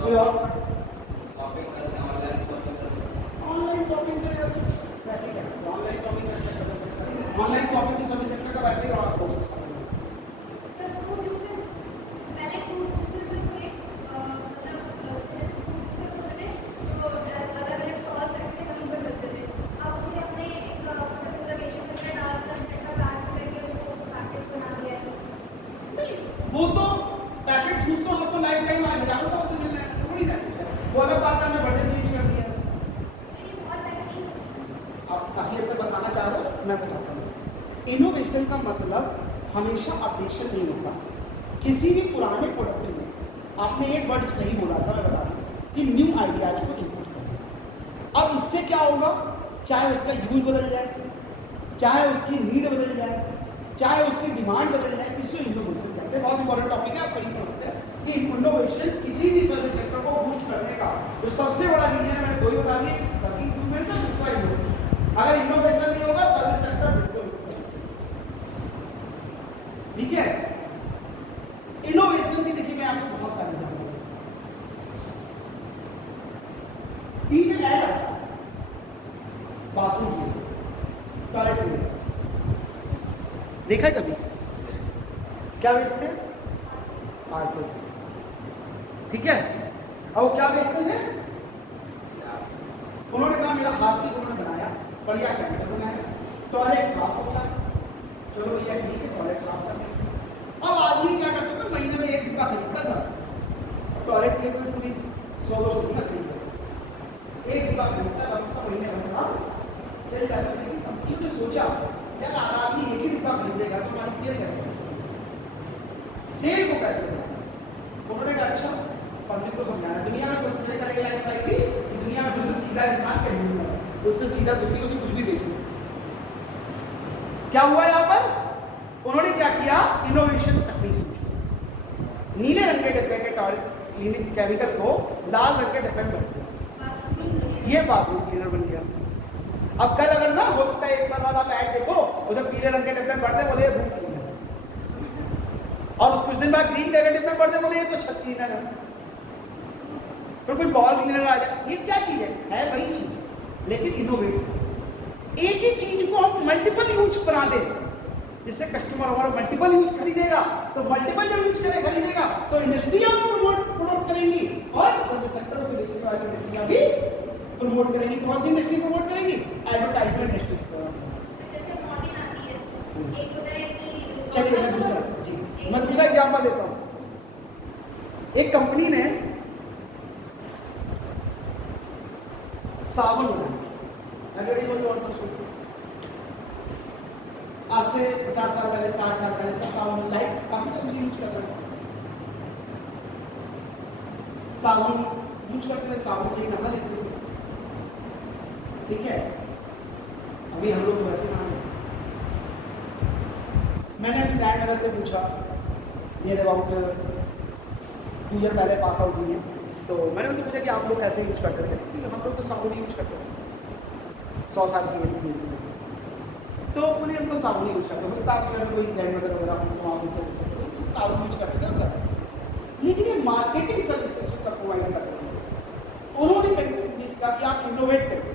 ये और ऑनलाइन शॉपिंग वैसे ही ऑनलाइन शॉपिंग की सर्विस सेक्टर का वैसे ही रहा हो सकता है। वो तो पैकेट चूज तो आपको लाइफ टाइम आज हजारों साल से मिल रहा है, थोड़ी ना वो अलग बात है, हमने वर्जन चेंज कर दिया है। आप काफी हद तक बताना चाह रहे हो, मैं बताता हूँ। इनोवेशन का मतलब हमेशा अपडेशन नहीं होता। किसी भी पुराने प्रोडक्ट में आपने एक वर्ड सही बोला था, मैं बता दूं कि न्यू आइडियाज को इनपुट करें। अब इससे क्या होगा, चाहे उसका यूज बदल जाए, चाहे उसकी नीड बदल जाए, चाहे उसकी डिमांड बदल जाए, इसको इनोवेशन कहते हैं। बहुत इंपॉर्टेंट टॉपिक है, आप कहीं पढ़ते हैं कि इनोवेशन किसी भी सर्विस सेक्टर को बूस्ट करने का जो सबसे बड़ा रीजन है, मैंने दो ही बता दिए, बाकी इम्प्रूवमेंट का दूसरा इनोवेशन। अगर इनोवेशन नहीं होगा सर्विस सेक्टर बिल्कुल, ठीक है। इनोवेशन की देखिए मैं आपको बहुत सारी बताऊंगा। देखा है कभी? क्या बेचते हैं? आटो। ठीक है, अब वो क्या बेचते थे? उन्होंने कहा मेरा हार्पिक उन्होंने बनाया, बढ़िया केमिकल बनाया, टॉयलेट साफ होता है, चलो भैया ठीक है टॉयलेट साफ कर देंगे। अब आदमी क्या करता था, महीने में एक डिब्बा खरीदता था, टॉयलेट के लिए कोई पूरी 100-200 रुपया खरीदता था, एक डिब्बा खरीदता था, उसका महीने भर का चल जाता था। लेकिन कंपनी ने सोचा यार आदमी एक ही डिब्बा खरीदेगा तो हमारी सेल कैसे होगी? सेल को कैसे होगा? उन्होंने कहा अच्छा पब्लिक को समझाना। दुनिया में सबसे पहले करने लायक आई थी कि दुनिया में सबसे सीधा इंसान कैमून है, उससे सीधा कुछ नहीं, उसे कुछ भी बेचना। क्या हुआ यहाँ पर? उन्होंने क्या किया? इनोवेशन तकनीक सोची, नीले रंग के डिब्बे के क्लीनिक केमिकल को लाल रंग के डिब्बे में भर दिया, ये बाथरूम क्लीनर बन गया। अब कल अगर ना हो सकता है 1 साल बाद आप ऐड देखो, उसे पीले रंग के डिब्बे में भरते बोले रूम क्लीनर है, और कुछ दिन बाद ग्रीन कलर के डिब्बे में भरते बोले ये तो छत क्लीनर है, फिर कुछ बॉल क्लीनर आ जाए। ये क्या चीज है वही चीज, लेकिन इनोवेट। एक ही चीज को हम मल्टीपल यूज करा दें, जिससे कस्टमर हमारा मल्टीपल यूज खरीदेगा, तो मल्टीपल जब यूज करें खरीदेगा तो इंडस्ट्रियां भी प्रमोट करेंगी और सर्विस सेक्टर से बेचने वाली इंडस्ट्रियां भी प्रमोट करेंगी। कौन सी इंडस्ट्री प्रमोट करेंगी? Advertisement industry. चलिए मैं दूसरा एग्जाम्पल देता हूँ। एक कंपनी ने साबुन बनाया, अगर ये और तो सोचो आज से 50 साल पहले 60 साल पहले सब साबुन लाइट काफी कंपनी यूज कर रहे हैं, साबुन यूज करते थे, साबुन से ही नहा लेते थे। ठीक है, अभी हम लोग तो वैसे नहा लेते। मैंने अपनी ग्रैंड मदर से पूछा, नियर अबाउट 2 ईयर पहले पास आउट हुई है, तो मैंने उनसे पूछा कि आप लोग कैसे यूज करते थे? क्योंकि हम लोग तो साबुन यूज करते थे, 100 साल की एज थी तो बोले हम तो साबुन यूज करते हो सकता है आपके घर में कोई ग्रैंड मदर वगैरह हो तो आप उनसे डिस्कस करें कि साबुन यूज करते थे सर। लेकिन ये मार्केटिंग सर्विसेज का प्रोवाइड करते हैं, उन्होंने कंपनीज का कि आप इनोवेट करें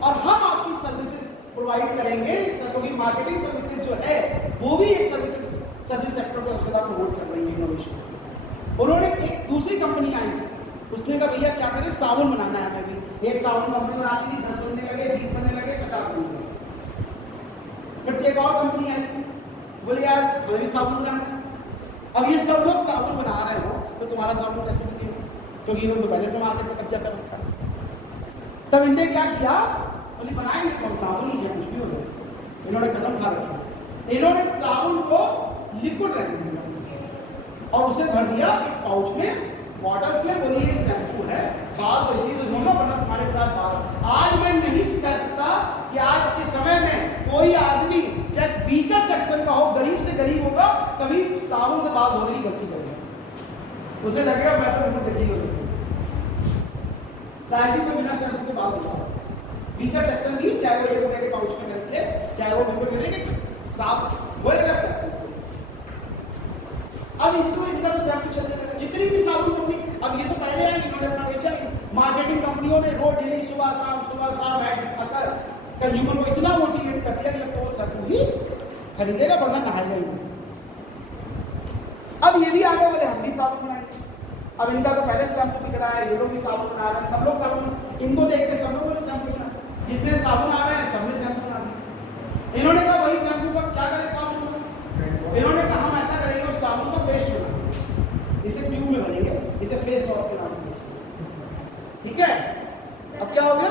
और हम आपकी सर्विसेज प्रोवाइड करेंगे। क्योंकि मार्केटिंग सर्विसेज जो है वो भी एक सर्विस सेक्टर को सबसे ज्यादा प्रमोट कर रही है इनोवेशन। उन्होंने एक दूसरी कंपनी आई, उसने कहा भैया क्या करें, साबुन बनाना है। हमें भी एक साबुन कंपनी बनाती थी, 10 बनने लगे, 20 बनने लगे, 50 बनने लगे। फिर एक और कंपनी आई, बोले यार हमें भी साबुन बनाना है। अब ये सब लोग साबुन बना रहे हो तो तुम्हारा साबुन कैसे बनेगा? क्योंकि इन्होंने तो पहले से मार्केट में कब्जा कर रखा है। तब इन्होंने क्या किया, बोले बनाएंगे कौन, साबुन ही है कुछ भी हो जाए। इन्होंने कसम खा रखी, इन्होंने साबुन को लिक्विड रख दिया और उसे भर दिया एक पाउच में, बॉटल्स में, बोलिए ये शैम्पू है, बात तो इसी तो दोनों बना तुम्हारे साथ बात। आज मैं नहीं कह सकता कि आज के समय में कोई आदमी चाहे बीकर सेक्शन का हो, गरीब से गरीब होगा, कभी साबुन से बाल धोने की गलती करेगा, उसे लगेगा मैं तो उनको गलती करूँगा। शायद को बिना शैम्पू के बाल धोता, बीकर सेक्शन भी चाहे वो 1 रुपये के पाउच में करके, चाहे वो बिल्कुल करेंगे साफ होएगा शैम्पू से। अब इनका तो शैम्पू चलने लगा, जितनी भी साबुन कंपनी, अब ये तो पहले आई, इन्होंने अपना बेचा, मार्केटिंग कंपनियों ने रोज डेली सुबह शाम ऐड दिखाकर कंज्यूमर को इतना मोटिवेट कर दिया कि अब तो वो शैम्पू ही खरीदेगा, वरना नहाएगा ही नहीं। अब ये भी आ गए, बोले हम भी साबुन बनाएंगे। अब इनका तो पहले शैम्पू बिक रहा है, ये लोग भी साबुन बना रहे हैं, सब लोग साबुन, इनको देख के सब लोगों ने शैम्पू बना, जितने साबुन आ रहे हैं सबने शैम्पू बना दिया। इन्होंने कहा वही शैम्पू का क्या करें साबुन को, इन्होंने कहा हम ऐसा करेंगे उस साबुन का पेस्ट बनाएंगे, इसे ट्यूब में भरेंगे, इसे फेस वॉश के नाम से बेचेंगे। ठीक है, अब क्या हो गया,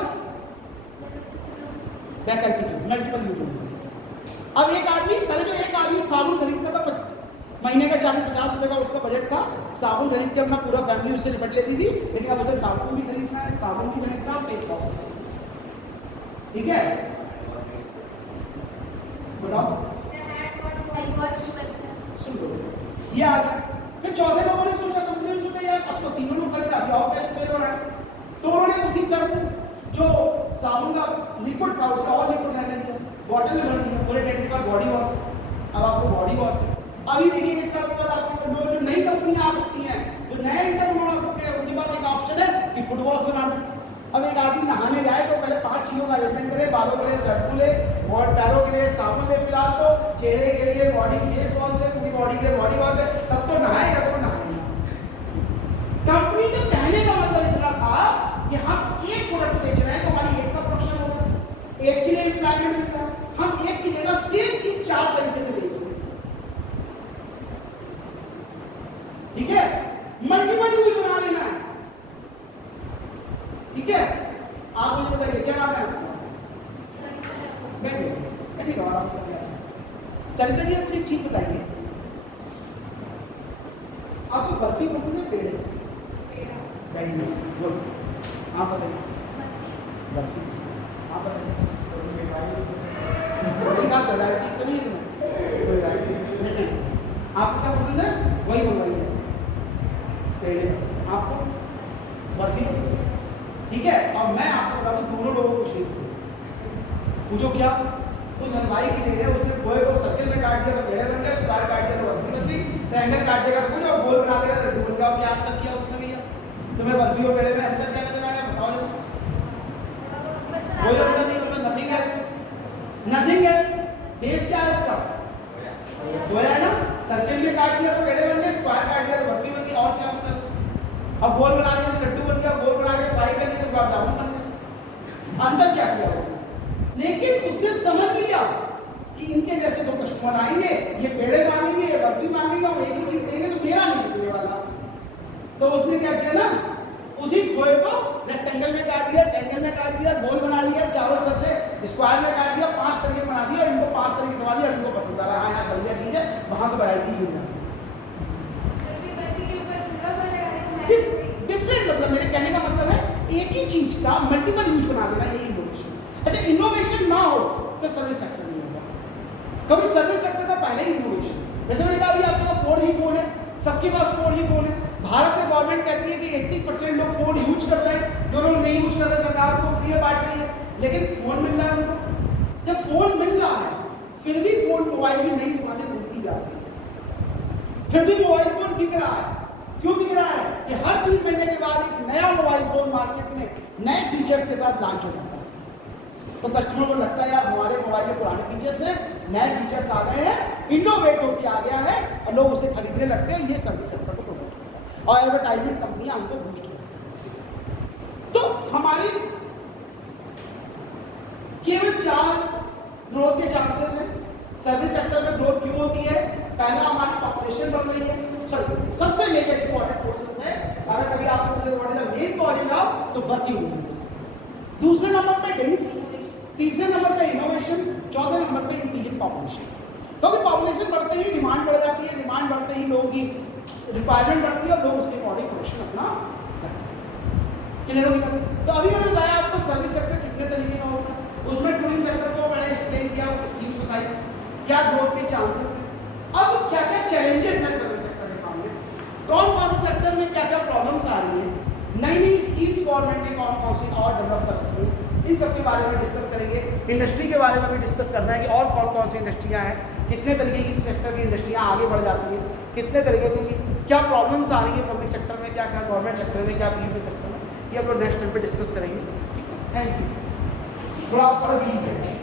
वैकल्पिक मल्टीपल यूज होगा। अब एक आदमी, पहले जो एक आदमी साबुन खरीदता था, महीने का 40-50 रुपए का उसका बजट था, साबुन खरीद के अपना पूरा फैमिली उससे निपट लेती थी। लेकिन अब उसे साबुन भी खरीदना है, साबुन भी खरीदना है, फेस वॉश। ठीक है, बताओ, सुन लो, ये आ गया। फिर चौथे लोगों ने सोचा, कंपनी ने सोचा यार अब तो तीनों लोग खरीदा, अभी और कैसे सेल हो रहा है, तो उन्होंने उसी शैम्पू जो साबुन का लिक्विड था उसका और लिक्विड रहने दिया, बॉटल में भर दिया, पूरे टेक्निक का बॉडी वॉश। अब आपको बॉडी वॉश है। अभी देखिए 1 साल के बाद आपके जो नई कंपनियां आ सकती हैं, जो नए इंटरप्रेन्योर आ सकते हैं, उनके पास एक ऑप्शन है कि फुट वॉश बनाना। अब एक आदमी नहाने जाए तो पहले 5 चीज़ों का अरेंजमेंट करे, बालों के लिए शैम्पू ले और पैरों के लिए साबुन ले, फिलहाल तो चेहरे के लिए बॉडी फेस वॉश ले, पूरी बॉडी के लिए बॉडी वॉश ले, तब तो नहाए या तो नहाए। कंपनी के कहने का मतलब इतना था कि हम एक प्रोडक्ट बेच रहे हैं तो हमारी एक का प्रोडक्शन होगा, एक के लिए एम्प्लॉयमेंट मिलता है, हम एक की जगह सेम चीज 4 तरीके से बेच रहे हैं। ठीक है, मल्टीपल यूज बना लेना है। ठीक है, आप मुझे बताइए क्या नाम है आपका? ठीक है, आराम से सरिता जी, मुझे एक चीज बताइए, आपको बर्फी पसंद है पेड़े? Very nice, good. आप बताइए। बर्फी पसंद है, आप बताइए। डायबिटीज तो नहीं है? जैसे आपको क्या पसंद है वही मंगवाइए। पेड़े पसंद है, आपको बर्फी पसंद है। ठीक है, अब मैं आपको बता दूं दोनों लोगों को शेप से पूछो क्या, उस हलवाई की देर है, उसने खोए को सर्कल में काट दिया तो पेड़े बन गए, स्क्वायर काट दिया तो बर्फी बन गई, ट्रायंगल काट देगा तो कुछ और गोल बना देगा तो लड्डू बन गया। क्या अंतर किया उसने भैया? तुम्हें बर्फी और पेड़े में अंतर क्या नजर आया बताओ? कोई अंतर नहीं होता, nothing else, nothing else. Base क्या है उसका? खोया है ना, सर्कल में काट दिया तो पेड़े बन गए, स्क्वायर काट दिया तो बर्फी बन गई, और क्या अंतर है? अब गोल बना दिया तो लड्डू बन गया, गोल बना के फ्राई कर दिया तो गुलाब जामुन बन गया। अंतर क्या किया उसने? लेकिन उसने समझ लिया कि इनके जैसे तो कस्टमर आएंगे, ये पेड़े मांगेंगे, ये बर्फी मांगेंगे, और एक ही चीज देंगे तो मेरा नहीं बिकने वाला। तो उसने क्या किया ना, उसी खोए को रेक्टेंगल में काट दिया, ट्रायंगल में काट दिया, गोल बना लिया, चारों तरफ से स्क्वायर में काट दिया, 5 तरीके बना दिया, और इनको 5 तरीके बना दिया, इनको पसंद आ रहा है, हाँ यार बढ़िया चीज है, वहां तो वैरायटी मिल जाती है। डिफरेंट, मतलब मेरे कहने का मतलब है एक ही चीज का मल्टीपल यूज बना देना, यही इनोवेशन। अच्छा, इनोवेशन ना हो तो सर्विस सेक्टर नहीं होगा, क्योंकि सर्विस सेक्टर का पहले ही इनोवेशन। जैसे मैंने कहा अभी आपके पास 4G फोन है, सबके पास 4G फोन है। भारत में गवर्नमेंट कहती है कि 80% लोग फोन यूज कर रहे हैं, जो लोग नहीं यूज कर रहे सरकार उनको फ्री में बांट रही है, लेकिन फोन मिल रहा है उनको। जब फोन मिल रहा है फिर भी फोन मोबाइल की नई दुकानें खुलती जा रही है, फिर भी मोबाइल फोन बिक रहा है। क्यों बिक रहा है? कि हर 3 महीने के बाद एक नया मोबाइल फोन मार्केट में नए फीचर्स के साथ लॉन्च हो जाता है। तो कस्टमर को लगता है यार हमारे मोबाइल में पुराने फीचर्स हैं, नए फीचर्स आ गए हैं, इनोवेट होकर आ गया है, और लोग उसे खरीदने लगते हैं। ये सर्विस सेक्टर को प्रमोट करता है और एडवर्टाइजमेंट कंपनियां हमको बूस्ट करती हैं। तो हमारी केवल 4 ग्रोथ के चांसेस हैं। सर्विस सेक्टर में ग्रोथ क्यों होती है? पहला, हमारी पॉपुलेशन बढ़ रही है। सबसे मेजर इंपॉर्टेंट क्वेश्चन है, अगर कभी आप पूछते what is the main cause of तो वर्किंग वुमेन्स। दूसरे नंबर पे टेंस, तीसरे नंबर पे इनोवेशन, चौथे नंबर पे इंटेलिजेंट पॉपुलेशन। क्योंकि पॉपुलेशन बढ़ते ही डिमांड बढ़ जाती है, डिमांड बढ़ते ही लोगों की रिक्वायरमेंट बढ़ती है और लोग उसके अकॉर्डिंग प्रोडक्शन अपना करते हैं। क्लियर हो गया? तो अभी मैंने बताया आपको सर्विस सेक्टर कितने तरीके का होता है, उसमें टूरिज्म सेक्टर को मैंने एक्सप्लेन किया, स्कीम बताई, क्या ग्रोथ के चांसेस हैं, अब क्या क्या चैलेंजेस हैं सर्विस सेक्टर के सामने, कौन कौन से सेक्टर में क्या क्या प्रॉब्लम्स आ रही हैं, नई नई स्कीम्स गवर्नमेंट ने कौन कौन सी और डेवलप कर रही है, इन सब के बारे में डिस्कस करेंगे। इंडस्ट्री के बारे में भी डिस्कस करना है कि और कौन कौन सी इंडस्ट्रियां हैं, कितने तरीके की सेक्टर की इंडस्ट्रियां आगे बढ़ जाती हैं, कितने तरीके की क्या प्रॉब्लम्स आ रही है पब्लिक सेक्टर में, क्या क्या गवर्नमेंट सेक्टर में, क्या प्राइवेट सेक्टर में, ये हम लोग नेक्स्ट टाइम पे डिस्कस करेंगे। ठीक है, थैंक यू। थोड़ा आप पढ़ लीजिए।